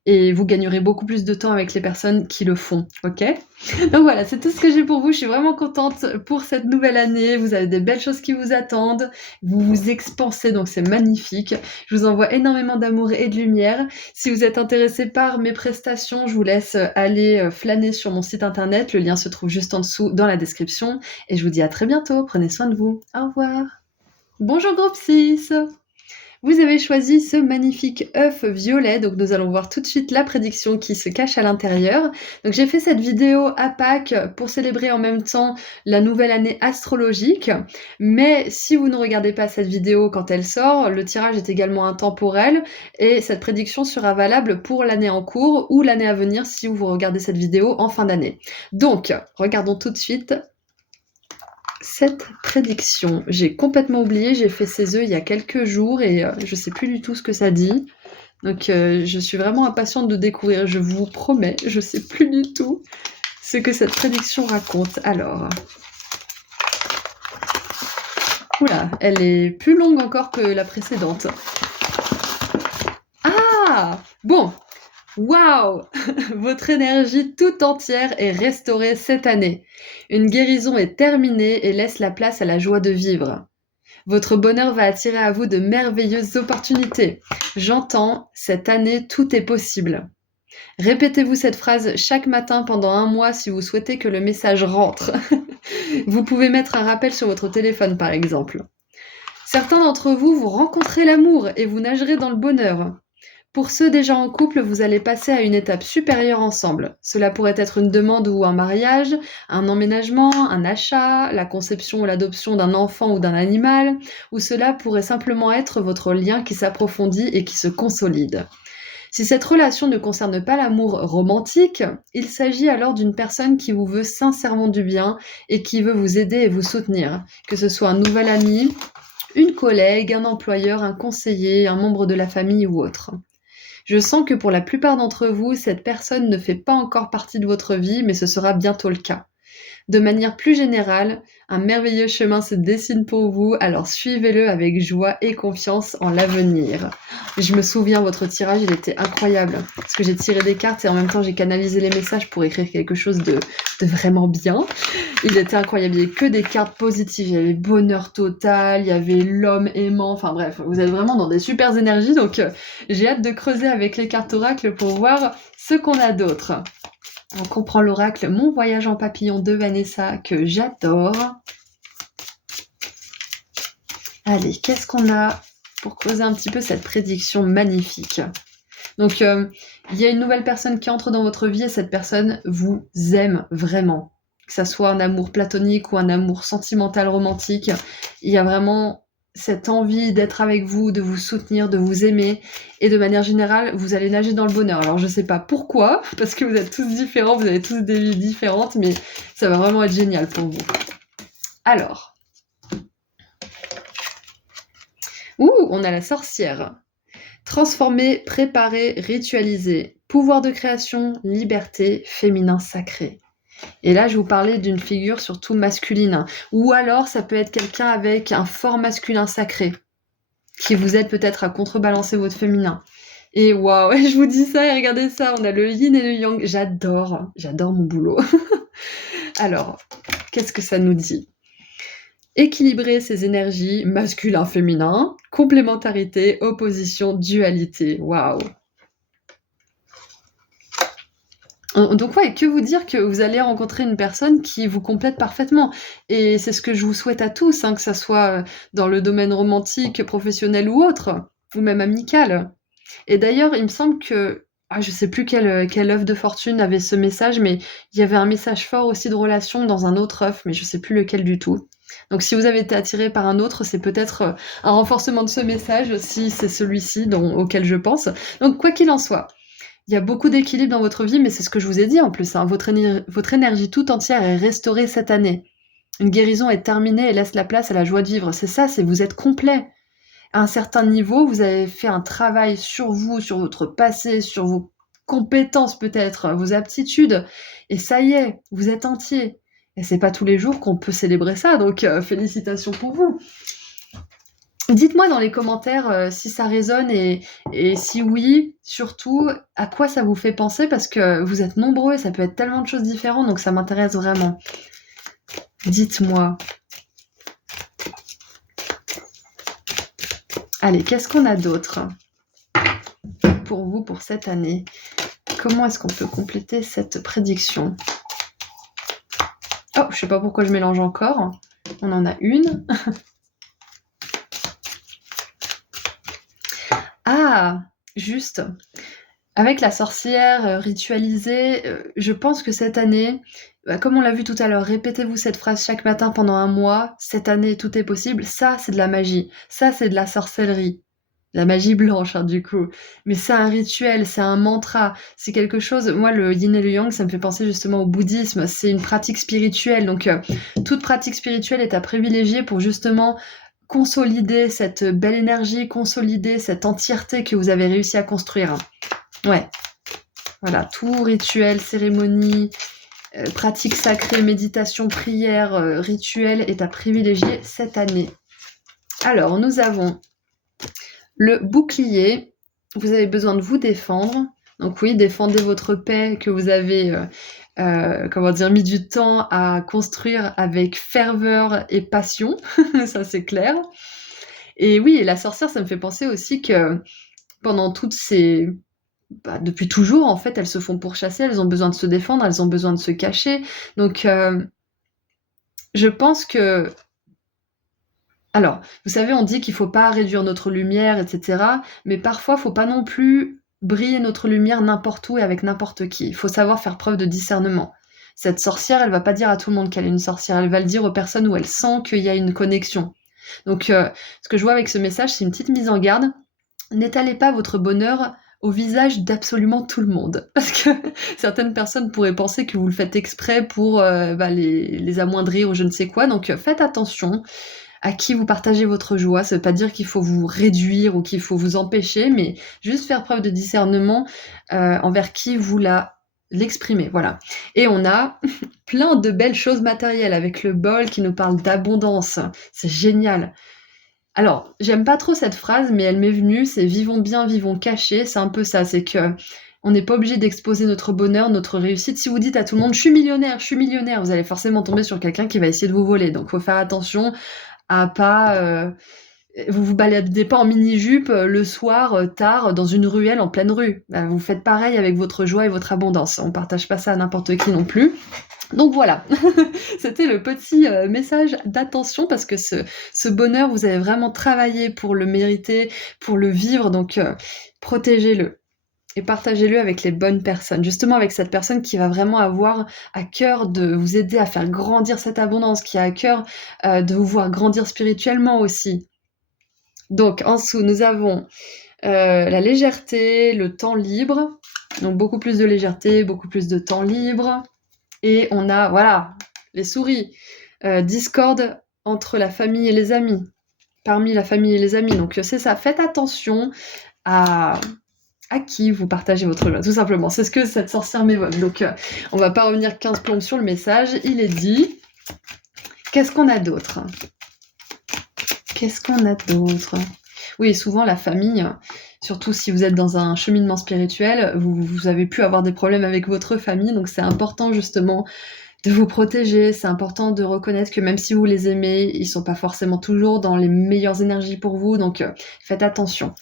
Et vous gagnerez beaucoup plus de temps avec les personnes qui le font, ok? Donc voilà, c'est tout ce que j'ai pour vous. Je suis vraiment contente pour cette nouvelle année. Vous avez des belles choses qui vous attendent. Vous vous expansez, donc c'est magnifique. Je vous envoie énormément d'amour et de lumière. Si vous êtes intéressé par mes prestations, je vous laisse aller flâner sur mon site internet. Le lien se trouve juste en dessous dans la description. Et je vous dis à très bientôt. Prenez soin de vous. Au revoir. Bonjour groupe 6. Vous avez choisi ce magnifique œuf violet, donc nous allons voir tout de suite la prédiction qui se cache à l'intérieur. Donc j'ai fait cette vidéo à Pâques pour célébrer en même temps la nouvelle année astrologique, mais si vous ne regardez pas cette vidéo quand elle sort, le tirage est également intemporel et cette prédiction sera valable pour l'année en cours ou l'année à venir si vous regardez cette vidéo en fin d'année. Donc, regardons tout de suite cette prédiction. J'ai complètement oublié, j'ai fait ces œufs il y a quelques jours et je sais plus du tout ce que ça dit. Donc je suis vraiment impatiente de découvrir, je vous promets, je sais plus du tout ce que cette prédiction raconte. Alors... Oula, elle est plus longue encore que la précédente. Ah! Bon! Waouh! Votre énergie tout entière est restaurée cette année. Une guérison est terminée et laisse la place à la joie de vivre. Votre bonheur va attirer à vous de merveilleuses opportunités. J'entends, cette année, tout est possible. Répétez-vous cette phrase chaque matin pendant 1 mois si vous souhaitez que le message rentre. Vous pouvez mettre un rappel sur votre téléphone, par exemple. Certains d'entre vous, vous rencontrez l'amour et vous nagerez dans le bonheur. Pour ceux déjà en couple, vous allez passer à une étape supérieure ensemble. Cela pourrait être une demande ou un mariage, un emménagement, un achat, la conception ou l'adoption d'un enfant ou d'un animal, ou cela pourrait simplement être votre lien qui s'approfondit et qui se consolide. Si cette relation ne concerne pas l'amour romantique, il s'agit alors d'une personne qui vous veut sincèrement du bien et qui veut vous aider et vous soutenir, que ce soit un nouvel ami, une collègue, un employeur, un conseiller, un membre de la famille ou autre. Je sens que pour la plupart d'entre vous, cette personne ne fait pas encore partie de votre vie, mais ce sera bientôt le cas. De manière plus générale, un merveilleux chemin se dessine pour vous, alors suivez-le avec joie et confiance en l'avenir. Je me souviens, votre tirage, il était incroyable, parce que j'ai tiré des cartes et en même temps j'ai canalisé les messages pour écrire quelque chose de vraiment bien. Il était incroyable, il n'y avait que des cartes positives, il y avait bonheur total, il y avait l'homme aimant, enfin bref, vous êtes vraiment dans des super énergies, donc j'ai hâte de creuser avec les cartes oracles pour voir ce qu'on a d'autre. On comprend l'oracle Mon voyage en papillon de Vanessa, que j'adore. Allez, qu'est-ce qu'on a pour creuser un petit peu cette prédiction magnifique? Donc, il y a une nouvelle personne qui entre dans votre vie et cette personne vous aime vraiment. Que ça soit un amour platonique ou un amour sentimental romantique, il y a vraiment cette envie d'être avec vous, de vous soutenir, de vous aimer, et de manière générale, vous allez nager dans le bonheur. Alors je sais pas pourquoi, parce que vous êtes tous différents, vous avez tous des vies différentes, mais ça va vraiment être génial pour vous. Alors, on a la sorcière. Transformer, préparer, ritualiser. Pouvoir de création, liberté, féminin sacré. Et là, je vous parlais d'une figure surtout masculine. Ou alors, ça peut être quelqu'un avec un fort masculin sacré, qui vous aide peut-être à contrebalancer votre féminin. Et waouh, je vous dis ça et regardez ça, on a le yin et le yang. J'adore mon boulot. Alors, qu'est-ce que ça nous dit? Équilibrer ses énergies, masculin-féminin, complémentarité, opposition, dualité. Waouh! Donc ouais, que vous dire que vous allez rencontrer une personne qui vous complète parfaitement. Et c'est ce que je vous souhaite à tous, hein, que ça soit dans le domaine romantique, professionnel ou autre, ou même amical. Et d'ailleurs, il me semble que, je sais plus quel œuf de fortune avait ce message, mais il y avait un message fort aussi de relation dans un autre œuf, mais je sais plus lequel du tout. Donc si vous avez été attiré par un autre, c'est peut-être un renforcement de ce message, si c'est celui-ci auquel je pense. Donc quoi qu'il en soit, il y a beaucoup d'équilibre dans votre vie, mais c'est ce que je vous ai dit en plus, hein, votre énergie tout entière est restaurée cette année. Une guérison est terminée et laisse la place à la joie de vivre. C'est ça, vous êtes complet. À un certain niveau, vous avez fait un travail sur vous, sur votre passé, sur vos compétences peut-être, vos aptitudes, et ça y est, vous êtes entier. Et c'est pas tous les jours qu'on peut célébrer ça, donc félicitations pour vous. Dites-moi dans les commentaires si ça résonne et si oui, surtout, à quoi ça vous fait penser, parce que vous êtes nombreux et ça peut être tellement de choses différentes, donc ça m'intéresse vraiment. Dites-moi. Allez, qu'est-ce qu'on a d'autre pour vous pour cette année? Comment est-ce qu'on peut compléter cette prédiction? Oh, je sais pas pourquoi je mélange encore. On en a une. Ah, juste. Avec la sorcière ritualisée, je pense que cette année, comme on l'a vu tout à l'heure, répétez-vous cette phrase chaque matin pendant 1 mois. Cette année, tout est possible. Ça, c'est de la magie. Ça, c'est de la sorcellerie. La magie blanche, hein, du coup. Mais c'est un rituel, c'est un mantra, c'est quelque chose. Moi, le yin et le yang, ça me fait penser justement au bouddhisme. C'est une pratique spirituelle. Donc, toute pratique spirituelle est à privilégier pour justement consolider cette belle énergie, consolider cette entièreté que vous avez réussi à construire. Ouais. Voilà, tout rituel, cérémonie, pratique sacrée, méditation, prière, rituel est à privilégier cette année. Alors, nous avons le bouclier. Vous avez besoin de vous défendre. Donc oui, défendez votre paix que vous avez mis du temps à construire avec ferveur et passion. Ça, c'est clair. Et oui, et la sorcière, ça me fait penser aussi que pendant toutes ces... depuis toujours, en fait, elles se font pourchasser, elles ont besoin de se défendre, elles ont besoin de se cacher. Donc, je pense que... Alors, vous savez, on dit qu'il faut pas réduire notre lumière, etc. Mais parfois, faut pas non plus briller notre lumière n'importe où et avec n'importe qui. Il faut savoir faire preuve de discernement. Cette sorcière, elle va pas dire à tout le monde qu'elle est une sorcière. Elle va le dire aux personnes où elle sent qu'il y a une connexion. Donc, ce que je vois avec ce message, c'est une petite mise en garde. N'étalez pas votre bonheur au visage d'absolument tout le monde. Parce que certaines personnes pourraient penser que vous le faites exprès pour les amoindrir ou je ne sais quoi. Donc, faites attention à qui vous partagez votre joie. Ça veut pas dire qu'il faut vous réduire ou qu'il faut vous empêcher, mais juste faire preuve de discernement envers qui vous l'exprimez, voilà. Et on a plein de belles choses matérielles avec le bol qui nous parle d'abondance. C'est génial. Alors, j'aime pas trop cette phrase, mais elle m'est venue, c'est vivons bien, vivons cachés. C'est un peu ça, c'est que on n'est pas obligé d'exposer notre bonheur, notre réussite. Si vous dites à tout le monde, je suis millionnaire, vous allez forcément tomber sur quelqu'un qui va essayer de vous voler. Donc, faut faire attention à pas, vous vous baladez pas en mini-jupe le soir tard dans une ruelle en pleine rue. Vous faites pareil avec votre joie et votre abondance. On partage pas ça à n'importe qui non plus. Donc voilà, c'était le petit message d'attention parce que ce bonheur, vous avez vraiment travaillé pour le mériter, pour le vivre, donc protégez-le et partagez-le avec les bonnes personnes. Justement avec cette personne qui va vraiment avoir à cœur de vous aider à faire grandir cette abondance, qui a à cœur de vous voir grandir spirituellement aussi. Donc en dessous, nous avons la légèreté, le temps libre, donc beaucoup plus de légèreté, beaucoup plus de temps libre. Et on a, voilà, les souris, discorde entre la famille et les amis, parmi la famille et les amis. Donc c'est ça, faites attention à qui vous partagez votre joie, tout simplement. C'est ce que cette sorcière m'évoque. Donc on va pas revenir 15 plombes sur le message, il est dit. Qu'est-ce qu'on a d'autre? Oui, souvent la famille, surtout si vous êtes dans un cheminement spirituel, vous avez pu avoir des problèmes avec votre famille, donc c'est important justement de vous protéger, c'est important de reconnaître que même si vous les aimez, ils sont pas forcément toujours dans les meilleures énergies pour vous, donc faites attention.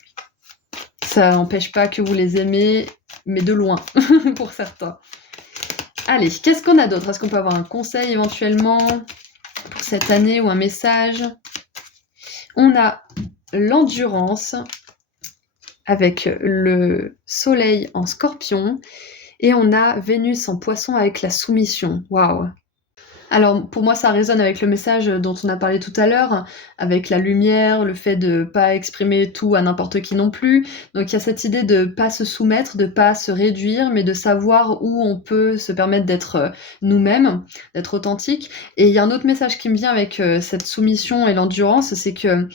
Ça n'empêche pas que vous les aimez, mais de loin, pour certains. Allez, qu'est-ce qu'on a d'autre? Est-ce qu'on peut avoir un conseil éventuellement pour cette année ou un message? On a l'endurance avec le soleil en scorpion et on a Vénus en poisson avec la soumission. Waouh! Alors pour moi ça résonne avec le message dont on a parlé tout à l'heure, avec la lumière, le fait de pas exprimer tout à n'importe qui non plus. Donc il y a cette idée de pas se soumettre, de pas se réduire, mais de savoir où on peut se permettre d'être nous-mêmes, d'être authentique. Et il y a un autre message qui me vient avec cette soumission et l'endurance, c'est que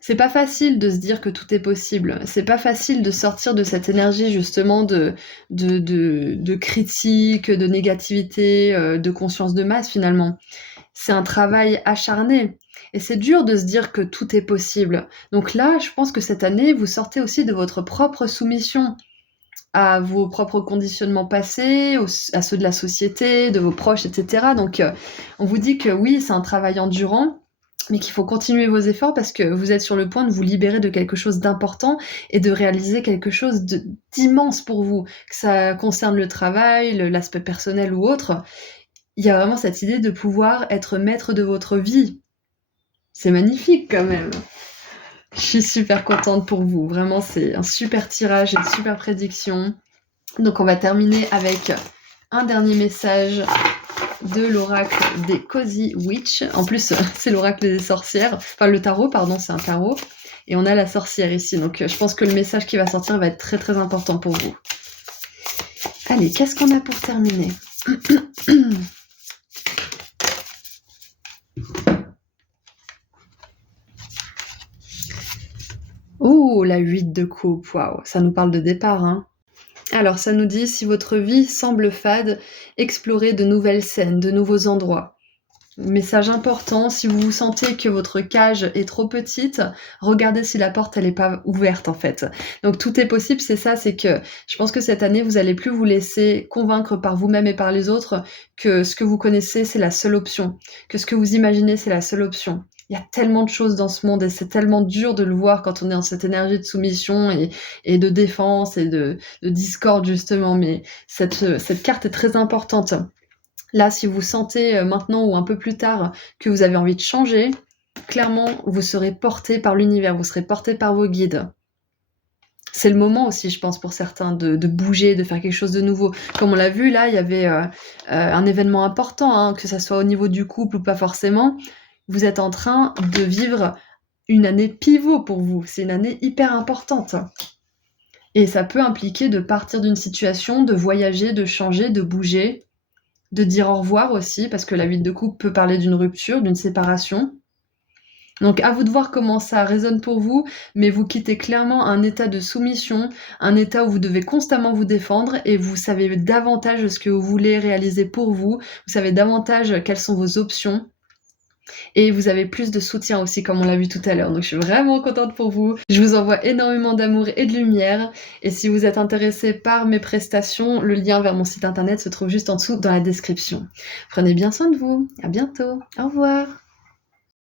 c'est pas facile de se dire que tout est possible. C'est pas facile de sortir de cette énergie justement de critique, de négativité, de conscience de masse finalement. C'est un travail acharné. Et c'est dur de se dire que tout est possible. Donc là, je pense que cette année, vous sortez aussi de votre propre soumission à vos propres conditionnements passés, à ceux de la société, de vos proches, etc. Donc on vous dit que oui, c'est un travail endurant, mais qu'il faut continuer vos efforts parce que vous êtes sur le point de vous libérer de quelque chose d'important et de réaliser quelque chose d'immense pour vous, que ça concerne le travail, l'aspect personnel ou autre. Il y a vraiment cette idée de pouvoir être maître de votre vie. C'est magnifique quand même. Je suis super contente pour vous. Vraiment, c'est un super tirage, une super prédiction. Donc on va terminer avec un dernier message de l'oracle des Cozy Witch. En plus, c'est l'oracle des sorcières. Enfin, le tarot, pardon, c'est un tarot. Et on a la sorcière ici. Donc, je pense que le message qui va sortir va être très, très important pour vous. Allez, qu'est-ce qu'on a pour terminer? Oh, la 8 de coupe. Waouh, ça nous parle de départ, hein. Alors, ça nous dit, si votre vie semble fade, explorez de nouvelles scènes, de nouveaux endroits. Message important, si vous vous sentez que votre cage est trop petite, regardez si la porte elle est pas ouverte en fait. Donc tout est possible, c'est ça, c'est que je pense que cette année vous allez plus vous laisser convaincre par vous-même et par les autres que ce que vous connaissez c'est la seule option, que ce que vous imaginez c'est la seule option. Il y a tellement de choses dans ce monde et c'est tellement dur de le voir quand on est dans cette énergie de soumission et de défense et de discorde justement, mais cette carte est très importante. Là, si vous sentez maintenant ou un peu plus tard que vous avez envie de changer, clairement, vous serez porté par l'univers, vous serez porté par vos guides. C'est le moment aussi, je pense, pour certains, de bouger, de faire quelque chose de nouveau. Comme on l'a vu, là, il y avait un événement important, hein, que ça soit au niveau du couple ou pas forcément. Vous êtes en train de vivre une année pivot pour vous. C'est une année hyper importante. Et ça peut impliquer de partir d'une situation, de voyager, de changer, de bouger, de dire au revoir aussi, parce que la 8 de coupe peut parler d'une rupture, d'une séparation. Donc à vous de voir comment ça résonne pour vous, mais vous quittez clairement un état de soumission, un état où vous devez constamment vous défendre et vous savez davantage ce que vous voulez réaliser pour vous, vous savez davantage quelles sont vos options et vous avez plus de soutien aussi comme on l'a vu tout à l'heure. Donc je suis vraiment contente pour vous. Je vous envoie énormément d'amour et de lumière et si vous êtes intéressé par mes prestations, le lien vers mon site internet se trouve juste en dessous dans la description. Prenez bien soin de vous. À bientôt. Au revoir.